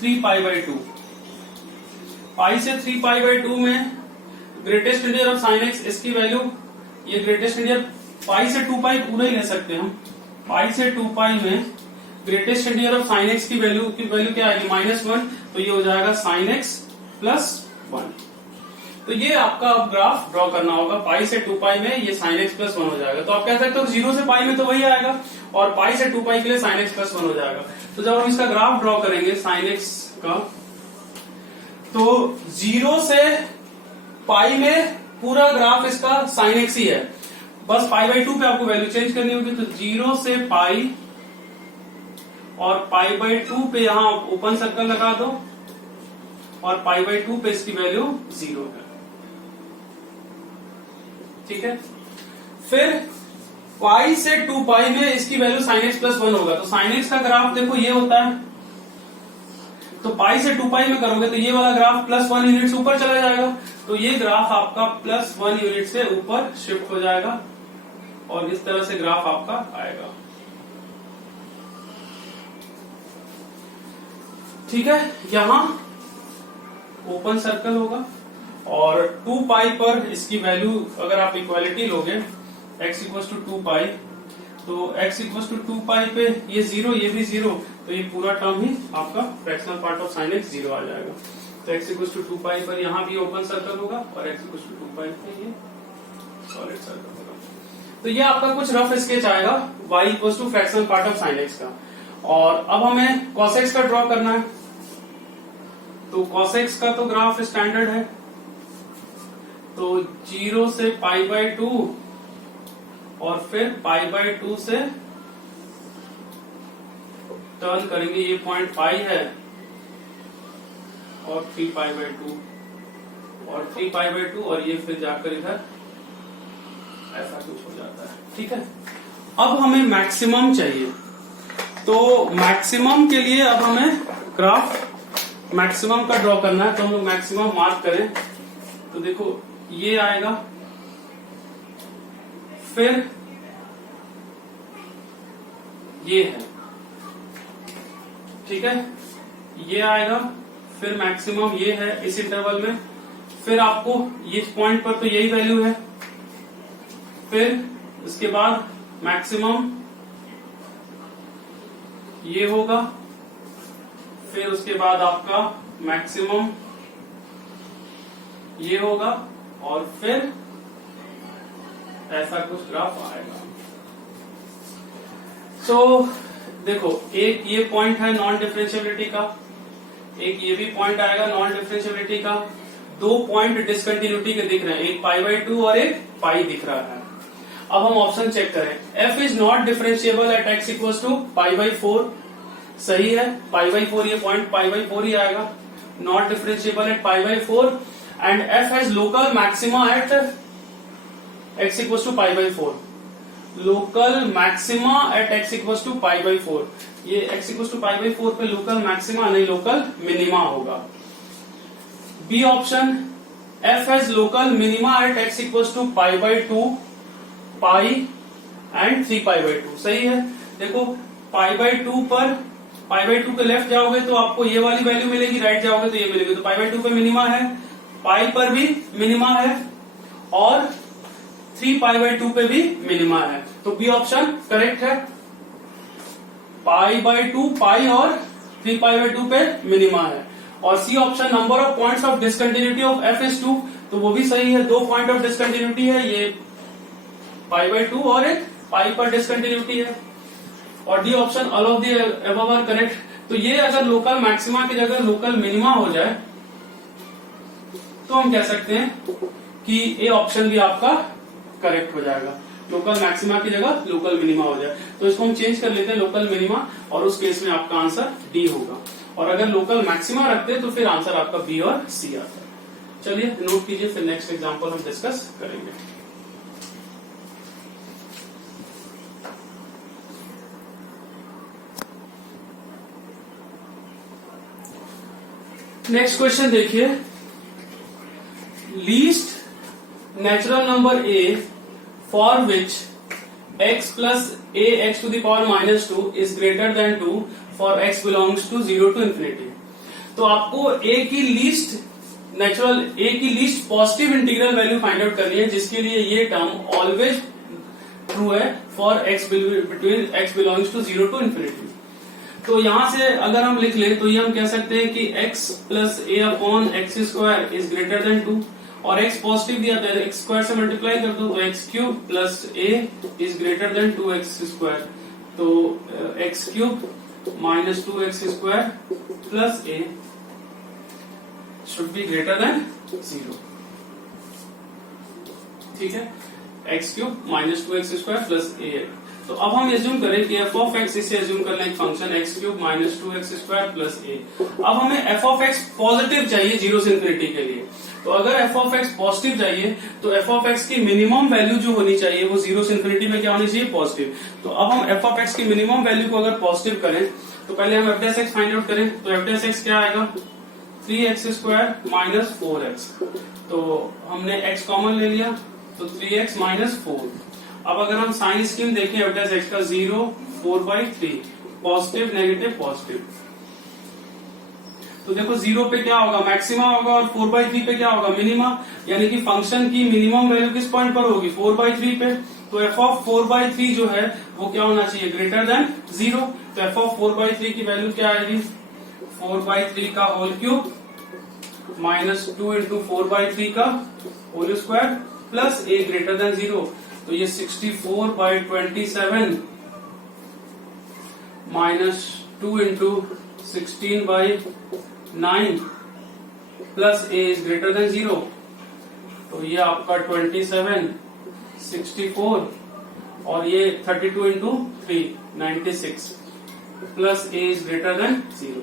3π/2, पाई से 3π/2 में greatest integer of sine x, इसकी वैल्यू, ये ग्रेटेस्ट इंटीजर पाई से 2π पूरा ही ले सकते हैं हम, पाई से 2π में greatest integer of sine x की वैल्यू क्या आएगी -1, तो ये हो जाएगा साइन एक्स प्लस 1। तो ये आपका ग्राफ ड्रॉ करना होगा, पाई से 2π में ये साइन एक्स प्लस 1 हो जाएगा। तो आप कह सकते हो 0 से पाई में तो वही आएगा और पाई से 2π के लिए साइन एक्स प्लस 1 हो जाएगा। तो जब हम इसका ग्राफ ड्रॉ करेंगे साइन एक्स का, तो 0 से पाई में पूरा ग्राफ इसका साइन एक्स ही है, बस π/2 पे आपको वैल्यू चेंज करनी होगी। तो 0 से पाई और π/2 पे यहां ओपन सर्कल लगा दो और π/2 पे इसकी वैल्यू 0 है, ठीक है। फिर पाई से 2π में इसकी वैल्यू साइन एक्स प्लस 1 होगा, तो साइन एक्स का ग्राफ देखो ये होता है, तो पाई से 2π में करोगे तो ये वाला ग्राफ +1 यूनिट से ऊपर चला जाएगा, तो ये ग्राफ आपका +1 यूनिट से ऊपर शिफ्ट हो जाएगा और इस तरह से ग्राफ आपका आएगा, ठीक है। यहां ओपन सर्कल होगा और 2π पर इसकी वैल्यू अगर आप इक्वालिटी लोगे x इक्वल्स टू 2π, तो x इक्वल्स टू 2π पे ये 0 ये भी 0, तो ये पूरा टर्म ही आपका fractional part of sine x 0 आ जाएगा। तो x इक्वल्स टू 2π पर यहाँ भी ओपन सर्कल होगा और x इक्वल्स टू 2π पे ये सॉलिड सर्कल होगा। तो ये आपका कुछ रफ स्केच आएगा y equals to fractional part of sine x का। और अब हमें cos x का ड्रॉ करना है, तो cos x का तो ग्राफ स्टैंडर्ड है, तो 0 से π/2 और फिर π/2 से टर्न करेंगे, ये पॉइंट पाई है और 3π/2 और 3π/2 और ये फिर जाकर इधर ऐसा कुछ हो जाता है, ठीक है। अब हमें मैक्सिमम चाहिए, तो मैक्सिमम के लिए अब हमें ग्राफ मैक्सिमम का ड्रॉ करना है, तो हम लोग मैक्सिमम मार्क करें, तो देखो ये आएगा, फिर ये है, ठीक है, ये आएगा, फिर मैक्सिमम ये है इस इंटरवल में, फिर आपको इस पॉइंट पर तो यही वैल्यू है, फिर इसके बाद मैक्सिमम ये होगा, फिर उसके बाद आपका मैक्सिमम ये होगा और फिर ऐसा कुछ ग्राफ आएगा। तो देखो एक ये पॉइंट है नॉन डिफरेंशियबिलिटी का, एक ये भी पॉइंट आएगा नॉन डिफरेंशियबिलिटी का, दो पॉइंट डिसकंटिन्यूटी के दिख रहे हैं, एक π/2 और एक पाई दिख रहा है। अब हम ऑप्शन चेक करें, f is not differentiable at x equals to π/4, सही है, π/4 ये पॉइंट π/4 ही आएगा, not differentiable at π/4 and f has local maxima at x equals to π/4, local maxima at x equals to π/4, ये x इक्वल्स टू π/4 पे local maxima नहीं local minima होगा। B option, f has local minima at x equals to π/2 pi and 3π/2, सही है। देखो π/2 पर π/2 के left जाओगे तो आपको ये वाली वैल्यू मिलेगी, राइट जाओगे तो ये मिलेगी, तो π/2 पे मिनिमा है, पाई पर भी मिनिमा है और 3π/2 पे भी मिनिमा है, तो बी ऑप्शन करेक्ट है, π/2 पाई और 3π/2 पे मिनिमा है। और C option, number of points of discontinuity of f is 2, तो वो भी सही है, दो पॉइंट ऑफ डिसकंटिन्यूटी है, ये π/2 और एक पाई पर डिसकंटिन्यूटी है। और D option all of the above are correct. तो ये अगर लोकल मैक्सिमा की जगह लोकल मिनिमा हो जाए तो हम कह सकते हैं कि ए ऑप्शन भी आपका करेक्ट हो जाएगा। लोकल मैक्सिमा की जगह लोकल मिनिमा हो जाए तो इसको हम चेंज कर लेते हैं लोकल मिनिमा, और उस केस में आपका आंसर डी होगा। और अगर लोकल मैक्सिमा रखते तो फिर आंसर आपका बी और सी आता है। चलिए नोट कीजिए, फिर नेक्स्ट एग्जांपल हम डिस्कस करेंगे। नेक्स्ट क्वेश्चन देखिए, least natural number a for which x plus a x to the power minus 2 is greater than 2 for x belongs to 0 to infinity. तो आपको a की least positive integral value find out करनी है, जिसके लिए ये term always true है for x between x belongs to 0 to infinity. तो यहां से अगर हम लिख लें तो ये हम कह सकते हैं कि x plus A upon x square is greater than 2, और x पॉजिटिव दिया था एक्स स्क्वायर से मल्टीप्लाई कर दो तो x cube plus a is greater than 2x square, तो x cube minus 2x square plus a should be greater than 0। ठीक है, x cube minus 2x square plus a. तो अब हम एज्यूम करें कि एफ ऑफ एक्स, इसे assume कर लें एक function x cube minus 2x square plus a. अब हमें एफ ऑफ एक्स पॉजिटिव चाहिए 0 से इन्फिनिटी के लिए। तो अगर एफ ऑफ एक्स पॉजिटिव चाहिए तो एफ ऑफ एक्स की मिनिमम वैल्यू जो होनी चाहिए वो 0 से इन्फिनिटी में क्या होनी चाहिए, पॉजिटिव। तो अब हम एफ ऑफ एक्स की मिनिमम वैल्यू को अगर पॉजिटिव करें तो पहले हम F dash x find out करें। तो एफ डैश एक्स क्या आएगा, 3x स्क्वायर माइनस 4x। तो हमने x कॉमन ले लिया तो 3x माइनस 4। अब अगर हम साइन स्कीम देखें एफ डैश एक्स का 0 4/3 पॉजिटिव नेगेटिव पॉजिटिव, तो देखो 0 पे क्या होगा, मैक्सिमा होगा, और 4/3 पे क्या होगा, मिनिमा। यानी कि फंक्शन की मिनिमम वैल्यू किस पॉइंट पर होगी, 4/3 पे। तो एफ ऑफ 4/3 जो है वो क्या होना चाहिए, ग्रेटर देन 0। तो एफ ऑफ 4/3 की वैल्यू क्या आएगी, 4/3 का होल क्यूब माइनस 2 इंटू 4/3 का होल स्क्वायर प्लस ए ग्रेटर देन 0। तो ये 64/27 minus 2 into 16/9 plus a is greater than 0। तो ये आपका 27 64 और ये 32 into 3 96 plus a is greater than 0।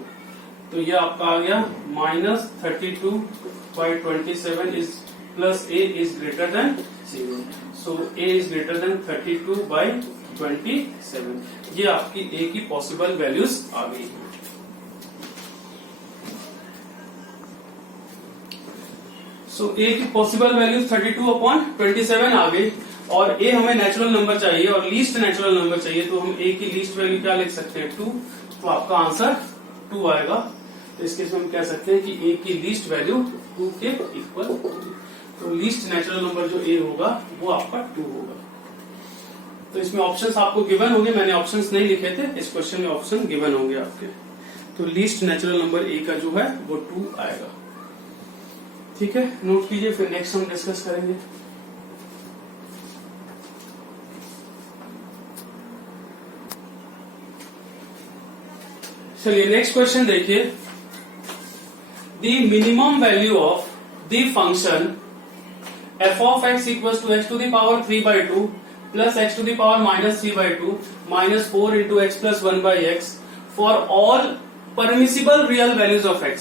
तो ये आपका आ गया minus 32/27 is plus a is greater than 0। So A is greater then 32/27। ये आपकी ए की पॉसिबल वैल्यूज आ गई। सो ए की पॉसिबल वैल्यूज 32/27 आ गई, और ए हमें नेचुरल नंबर चाहिए और लीस्ट नेचुरल नंबर चाहिए। तो हम ए की लीस्ट वैल्यू क्या लिख सकते हैं, 2। तो आपका आंसर 2 आएगा। तो इसके हम कह सकते हैं कि ए की लीस्ट वैल्यू 2 के इक्वल होगी। तो लीस्ट नेचुरल नंबर जो ए होगा वो आपका 2 होगा। तो इसमें ऑप्शंस आपको गिवन होंगे, मैंने ऑप्शंस नहीं लिखे थे, इस क्वेश्चन में ऑप्शन गिवन होंगे आपके। तो लीस्ट नेचुरल नंबर ए का जो है वो 2 आएगा। ठीक है, नोट कीजिए, फिर नेक्स्ट हम डिस्कस करेंगे। चलिए नेक्स्ट क्वेश्चन देखिए, the minimum value of the function f of x equals to x to the power 3/2 plus x to the power minus 3/2 minus 4 into x plus 1 by x for all permissible real values of x।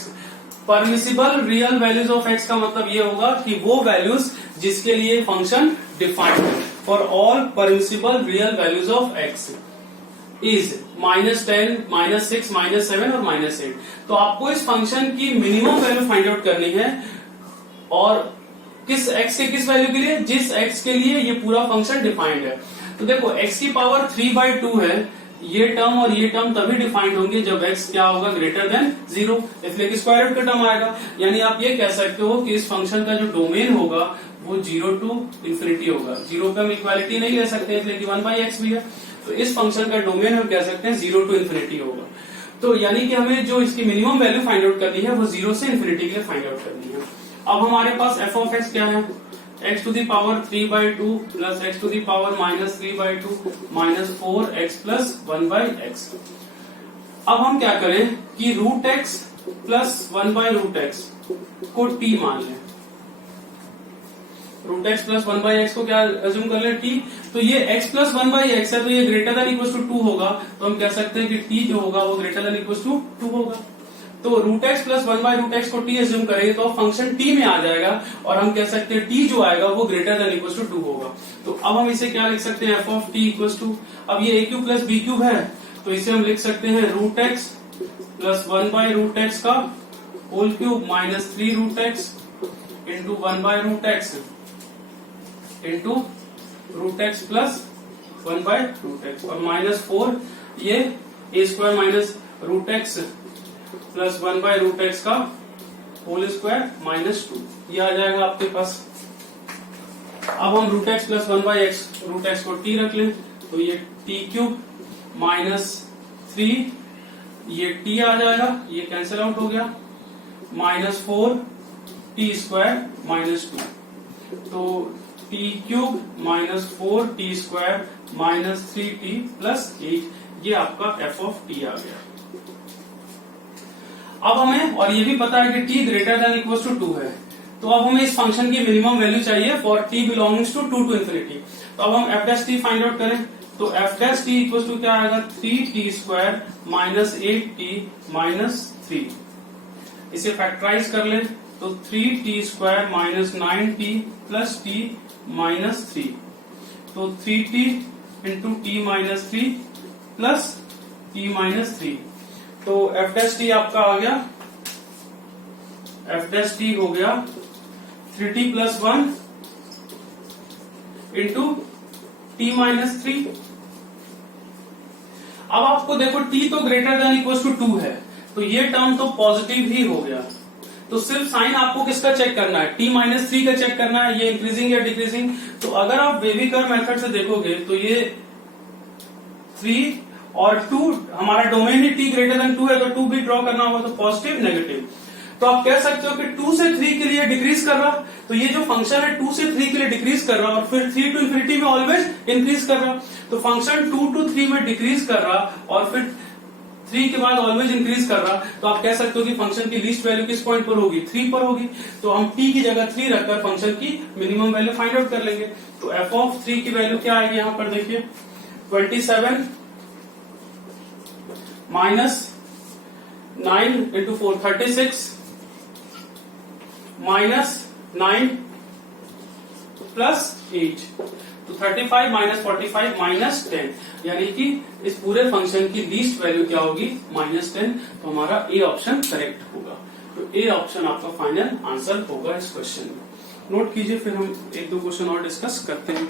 Permissible real values of x का मतलब ये होगा कि वो values जिसके लिए function defined है। For all permissible real values of x is -10 -6 -7 और -8। तो आपको इस फंक्शन की मिनिमम वैल्यू फाइंड आउट करनी है, और किस x के किस वैल्यू के लिए, जिस x के लिए ये पूरा फंक्शन डिफाइंड है। तो देखो x की पावर 3/2 है, ये टर्म और ये टर्म तभी डिफाइंड होंगे जब x क्या होगा, ग्रेटर देन 0, इसलिए कि स्क्वायर रूट का टर्म आएगा। यानी आप ये कह सकते हो कि इस फंक्शन का जो डोमेन होगा वो 0 टू इन्फिनिटी होगा। 0 पे हम इक्वालिटी नहीं ले सकते इसलिए कि 1/x भी है, तो इस फंक्शन का डोमेन हम कह सकते हैं 0 टू इन्फिनिटी होगा। तो यानी कि हमें जो इसकी मिनिमम वैल्यू फाइंड आउट करनी है वो 0 से इन्फिनिटी के लिए फाइंड आउट करनी है। अब हमारे पास f ऑफ x क्या है, x to the power 3/2 plus x to the power -3/2 minus 4x plus 1/x। अब हम क्या करें कि √x प्लस 1/√x को t मान लें। √x प्लस 1/x को क्या अज्यूम कर लें, t। तो ये x प्लस 1/x है, तो ये ग्रेटर देन इक्वल टू 2 होगा, तो हम कह सकते हैं कि t जो होगा वो ग्रेटर देन इक्वल टू 2 होगा। तो √x प्लस 1/√x को t अज्यूम करेंगे तो फंक्शन t में आ जाएगा और हम कह सकते हैं t जो आएगा वो ग्रेटर देन इक्वल टू 2 होगा। तो अब हम इसे क्या लिख सकते हैं, f of t equal to, अब ये a³ प्लस b³ है तो इसे हम लिख सकते हैं √x प्लस 1/√x का whole cube minus 3√x into 1/√x into √x plus 1/√x और माइनस 4 ये a² minus √x plus 1/√x का होल स्क्वायर माइनस 2, ये आ जाएगा आपके पास। अब हम √x प्लस 1/x को t रख लें तो ये t³ माइनस 3 ये t आ जाएगा, ये कैंसिल आउट हो गया, माइनस 4t² माइनस 2, तो t³ minus 4t² minus 3t plus 8, ये आपका f ऑफ t आ गया। अब हमें और ये भी पता है कि t greater than equal to 2 है, तो अब हमें इस फंक्शन की मिनिमम वैल्यू चाहिए for t belongings to 2 to infinity. तो अब हम f' फाइंड आउट करें तो f' इक्वल टू क्या आएगा, 3t² माइनस 8t माइनस 3। इसे फैक्टराइज कर लें तो 3t² minus 9t plus t minus 3, तो 3t into t minus 3 plus t minus 3, तो f' आपका आ गया, f' हो गया 3t plus 1 into t minus 3। अब आपको देखो t तो ग्रेटर देन इक्वल टू 2 है, तो ये टर्म तो पॉजिटिव ही हो गया, तो सिर्फ साइन आपको किसका चेक करना है, t माइनस 3 का चेक करना है, ये इंक्रीजिंग या डिक्रीजिंग। तो अगर आप बेबी कर्व मेथड से देखोगे तो ये 3 और 2 हमारा डोमेन ही t ग्रेटर देन 2 है, तो 2 भी ड्रॉ करना होगा, तो पॉजिटिव नेगेटिव। तो आप कह सकते हो कि 2 से 3 के लिए डिक्रीज कर रहा, तो ये जो फंक्शन है 2 से 3 के लिए डिक्रीज कर रहा और फिर 3 टू इन्फिनिटी में ऑलवेज इंक्रीज कर रहा, तो फंक्शन 2 टू 3 में डिक्रीज कर रहा और फिर 3 के बाद ऑलवेज इंक्रीज कर रहा, तो आप कह सकते हो कि फंक्शन की लीस्ट वैल्यू किस पॉइंट पर होगी, 3 पर होगी। तो हम t की जगह 3 रखकर फंक्शन की मिनिमम वैल्यू फाइंड आउट कर लेंगे। तो f ऑफ 3 की वैल्यू क्या आएगी, यहां पर देखिए 27 माइनस 9 इंटू 4 36 माइनस 9 प्लस 8, तो 35 माइनस 45 माइनस 10, यानी कि इस पूरे फंक्शन की लीस्ट वैल्यू क्या होगी, -10। तो हमारा ए ऑप्शन करेक्ट होगा, तो ए ऑप्शन आपका फाइनल आंसर होगा इस क्वेश्चन में। नोट कीजिए, फिर हम एक दो क्वेश्चन और डिस्कस करते हैं।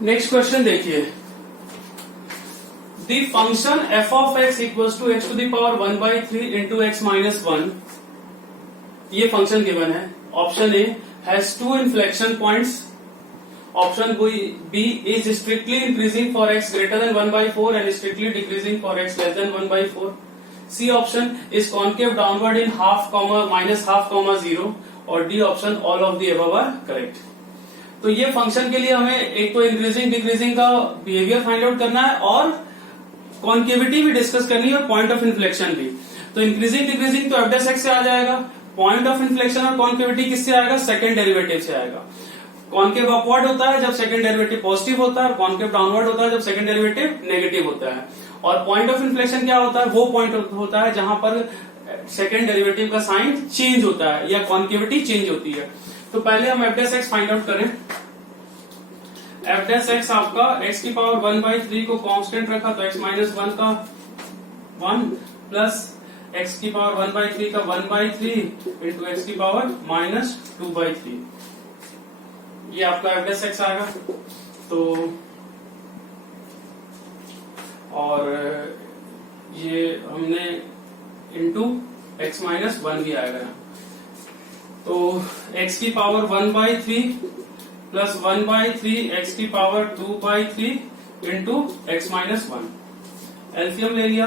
नेक्स्ट क्वेश्चन देखिए, the function f of x equals to x to the power 1/3 into x minus 1, ये फंक्शन गिवन है। Option A has 2 inflection points, option B is strictly increasing for x greater than 1/4 and strictly decreasing for x less than 1/4। C option is concave downward in half comma minus half comma 0, और D option all of the above are correct. तो ये function के लिए हमें एक तो increasing decreasing का behaviour find out करना है और कॉन्केविटी भी डिस्कस करनी है और पॉइंट ऑफ इन्फ्लेक्शन भी। तो इंक्रीजिंग डिक्रीजिंग तो f' से आ जाएगा, पॉइंट ऑफ इन्फ्लेक्शन और कॉन्केविटी किससे आएगा, सेकंड डेरिवेटिव से आएगा। कॉन्केव अपवर्ड होता है जब सेकंड डेरिवेटिव पॉजिटिव होता है, और कॉन्केव डाउनवर्ड होता है जब सेकंड डेरिवेटिव नेगेटिव होता है। और पॉइंट ऑफ इन्फ्लेक्शन क्या होता है, वो पॉइंट होता है जहां पर सेकंड डेरिवेटिव का साइन चेंज होता है या कॉन्केविटी चेंज होती है। तो पहले हम f' फाइंड आउट करें। f' आपका x की पावर 1/3 को कांस्टेंट रखा तो x माइनस 1 का 1 प्लस x की पावर 1/3 का 1/3 इंटू x की पावर माइनस 2/3, ये आपका f' आएगा। तो और ये हमने इंटू x माइनस 1 भी आएगा, तो x की पावर 1/3 प्लस 1/3 एक्स की power 2/3 into x minus 1। LCM ले लिया,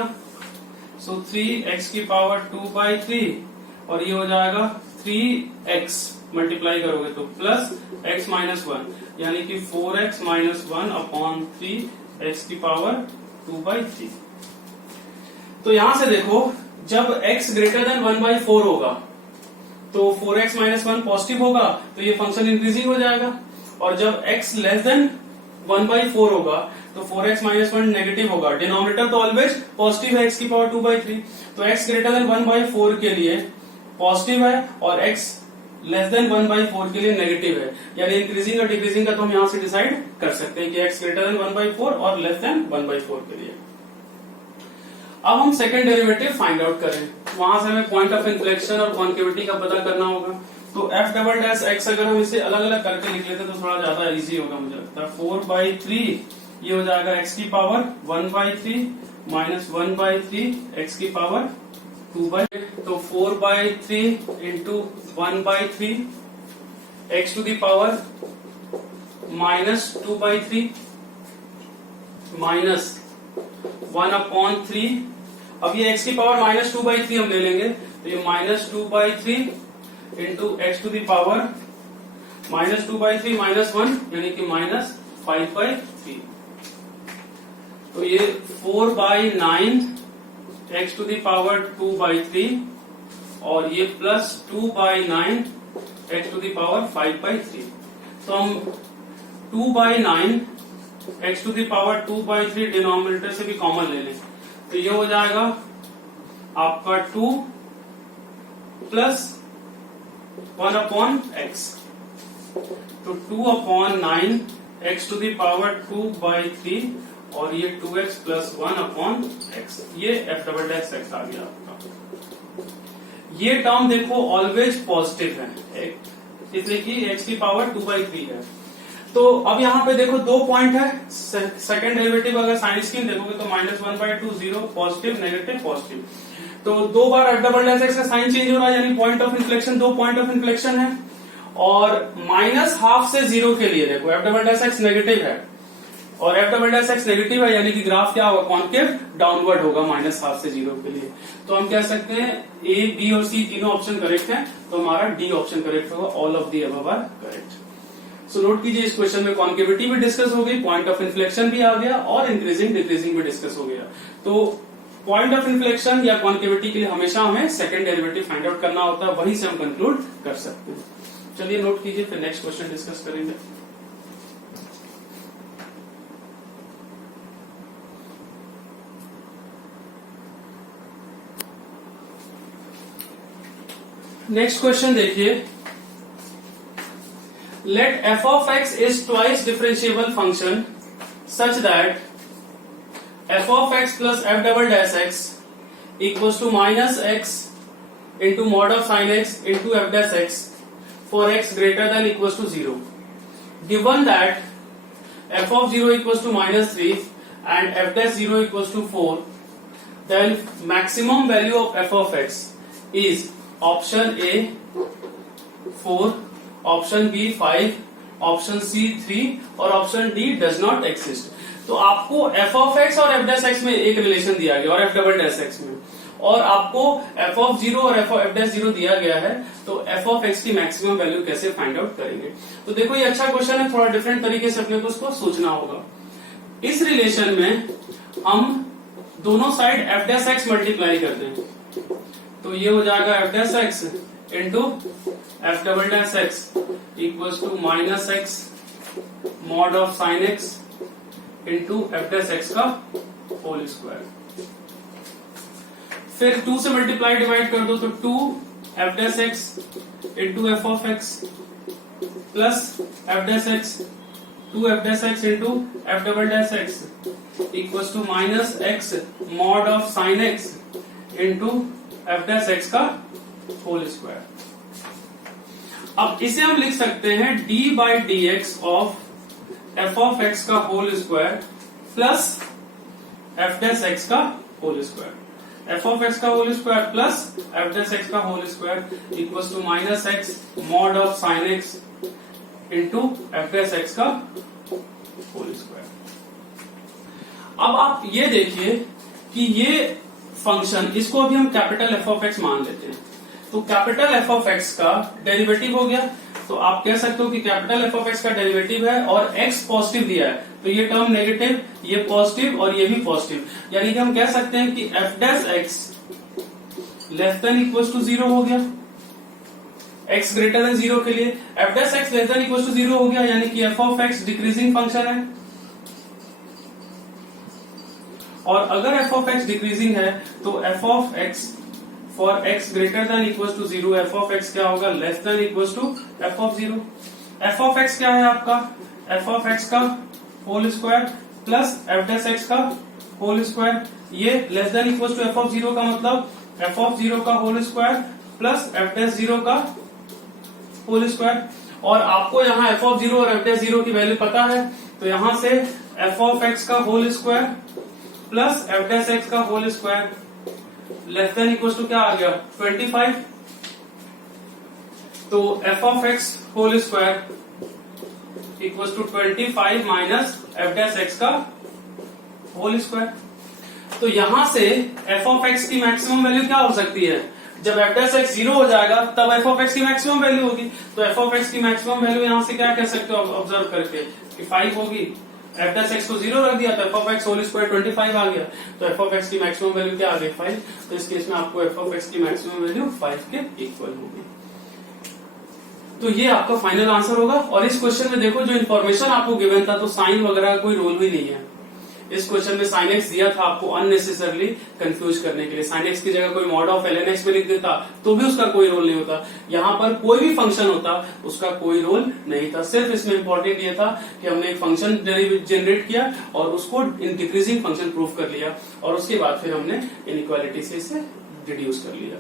सो 3x की पावर 2/3 और ये हो जाएगा 3x मल्टीप्लाई करोगे तो प्लस x माइनस 1 यानी कि 4x माइनस 1 अपॉन 3x की पावर 2/3। तो यहां से देखो जब x ग्रेटर देन 1/4 होगा तो 4x माइनस 1 पॉजिटिव होगा तो ये फंक्शन इंक्रीजिंग हो जाएगा, और जब x लेस देन 1/4 होगा तो 4x माइनस 1 नेगेटिव होगा। डिनोमिनेटर तो ऑलवेज पॉजिटिव है x की पावर 2/3, तो x ग्रेटर देन 1/4 के लिए पॉजिटिव है और x लेस देन 1/4 के लिए नेगेटिव है, यानी इंक्रीजिंग और डिक्रीजिंग का तो हम यहां से डिसाइड कर सकते हैं कि x ग्रेटर देन 1/4 और लेस देन 1/4 के लिए। अब हम सेकंड डेरिवेटिव फाइंड आउट करें, वहां से हमें पॉइंट ऑफ इन्फ्लेक्शन और कॉन्केविटी का पता करना होगा। तो f डबल डैश x अगर हम इसे अलग अलग करके लिख लेते तो थोड़ा ज्यादा इजी होगा मुझे लगता है। 4/3 ये हो जाएगा x की पावर 1/3 माइनस 1/3 x की पावर 2/3, तो 4/3 into 1/3 x to the power minus 2/3 minus 1/3। अब ये x की पावर माइनस 2/3 हम ले लेंगे तो ये minus 2/3 into x to the power minus 2/3 minus 1 यानी कि माइनस 5/3। तो ये 4/9 एक्स टू द पावर 2/3 और ये plus 2/9 x to the power 5/3। तो हम 2/9 x to the power 2/3 denominator से भी कॉमन ले लें तो ये हो जाएगा आपका 2 प्लस 1/x, तो 2/9 एक्स टू द पावर 2/3 और ये 2x प्लस 1/x, ये f डबल डैश x आ गया आपका। ये टर्म देखो ऑलवेज पॉजिटिव है इसलिए कि x की पावर 2/3 है। तो अब यहाँ पे देखो दो पॉइंट है, सेकंड डेरिवेटिव अगर साइन स्क्रीन देखोगे तो -1/2 0 पॉजिटिव नेगेटिव पॉजिटिव, तो दो बार f डबल डैश x का साइन चेंज हो रहा है यानी पॉइंट ऑफ इन्फ्लेक्शन, दो पॉइंट ऑफ इन्फ्लेक्शन है। और -12 से 0 के लिए देखो f double dash x negative है और f double dash x negative है यानी कि ग्राफ क्या होगा, कॉन्केव डाउनवर्ड होगा -12 से 0 के लिए। तो हम कह सकते हैं A, B और C तीनों ऑप्शन करेक्ट हैं, तो हमारा D ऑप्शन करेक्ट होगा, all of the above are correct. So note कीजिए इस क्वेश्चन में कॉन्केविटी भी डिस्कस हो गई, पॉइंट ऑफ इन्फ्लेक्शन भी आ गया और इंक्रीजिंग डिक्रीजिंग भी डिस्कस हो गया। तो पॉइंट ऑफ इन्फ्लेक्शन या कॉन्केविटी के लिए हमेशा हमें सेकंड डेरिवेटिव फाइंड आउट करना होता है, वहीं से हम कंक्लूड कर सकते हैं। चलिए नोट कीजिए, फिर नेक्स्ट क्वेश्चन डिस्कस करेंगे। नेक्स्ट क्वेश्चन देखिए, let f of x is twice differentiable function such that f of x plus f double dash x equals to minus x into mod of sin x into f dash x for x greater than equals to 0. Given that f of 0 equals to -3 and f dash 0 equals to 4, then maximum value of f of x is option A 4, option B 5, option C 3 और option D does not exist. तो आपको f of x और f dash x में एक relation दिया गया और f double dash x में, और आपको f ऑफ 0 और f डैश 0 दिया गया है, तो f ऑफ x की मैक्सिमम वैल्यू कैसे फाइंड आउट करेंगे। तो देखो ये अच्छा क्वेश्चन है, थोड़ा डिफरेंट तरीके से अपने को उसको सोचना होगा। इस रिलेशन में हम दोनों side f dash x multiply कर दें तो ये हो जाएगा f dash x into f double dash x equals to minus x mod of sine x into f dash x का होल स्क्वायर। फिर 2 से मल्टीप्लाई डिवाइड कर दो तो 2 f dash x into f of x plus f dash x 2 f dash x into f double dash x equals to minus x mod of sine x into f dash x का whole square. अब इसे हम लिख सकते हैं d by D x of f of x का whole square plus f dash x का whole square. f of x का whole square plus f dash x का whole square equals to minus x mod of sine x into F dash x का whole square. अब आप ये देखिए कि ये फंक्शन, इसको अभी हम कैपिटल एफ ऑफ एक्स मान लेते हैं, तो कैपिटल एफ ऑफ एक्स का डेरिवेटिव हो गया। तो आप कह सकते हो कि कैपिटल एफ ऑफ एक्स का डेरिवेटिव है और एक्स पॉजिटिव दिया है, तो ये टर्म नेगेटिव, ये पॉजिटिव और ये भी पॉजिटिव, यानी कि हम कह सकते हैं कि F dash x less than equal to 0 हो गया। एक्स ग्रेटर देन 0 के लिए F dash x less than equal to 0 हो गया, यानी कि F of x decreasing function है। और अगर एफ ऑफ एक्स डिक्रीजिंग है तो F of x for x greater than equal to 0, F of x क्या होगा, less than equal to F of 0। F of x क्या है आपका, एफ ऑफ एक्स का whole square plus F dash x का whole square, ये less than equal to F of 0 का मतलब एफ ऑफ 0 का whole square plus F dash 0 का होल स्क्वायर। और आपको यहाँ एफ ऑफ 0 और एफ डैश 0 की वैल्यू पता है, तो यहां से एफ ऑफ एक्स का whole square plus F dash x का whole square less than equal to क्या आ गया, 25। तो F of x whole square equal to 25 minus f dash x का होल स्क्वायर। तो यहां से एफ ऑफ एक्स की मैक्सिमम वैल्यू क्या हो सकती है, जब एफ डैश एक्स 0 हो जाएगा तब एफ ऑफ एक्स की मैक्सिमम वैल्यू होगी। तो एफ ऑफ एक्स की मैक्सिमम वैल्यू यहां से क्या कह सकते हो ऑब्जर्व करके कि 5 होगी। एफ डैश एक्स को 0 रख दिया तो F of x whole square 25 आ गया, तो एफ ऑफ एक्स की मैक्सिमम वैल्यू क्या आ गई, 5। तो इस केस में आपको एफ ऑफ एक्स की मैक्सिमम वैल्यू 5 के इक्वल होगी। तो ये आपका फाइनल आंसर होगा। और इस क्वेश्चन में देखो जो इन्फॉर्मेशन आपको गिवन था, तो साइन वगैरह का कोई रोल भी नहीं है। इस क्वेश्चन में साइन एक्स दिया था आपको अननेसेसरली कंफ्यूज करने के लिए। साइन एक्स की जगह कोई मॉड ऑफ ln x में लिख देता तो भी उसका कोई रोल नहीं होता। यहाँ पर कोई भी फंक्शन होता उसका कोई रोल नहीं था। सिर्फ इसमें इंपॉर्टेंट ये था कि हमने एक फंक्शन जनरेट किया और उसको डिक्रीजिंग फंक्शन प्रूफ कर लिया, और उसके बाद फिर हमने इनइक्वालिटी से इसे रिड्यूस कर लिया।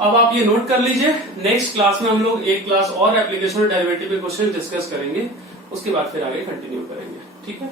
अब आप ये नोट कर लीजिए, नेक्स्ट क्लास में हम लोग एक क्लास और एप्लीकेशन डेरिवेटिव के क्वेश्चन डिस्कस करेंगे, उसके बाद फिर आगे कंटिन्यू करेंगे। ठीक है।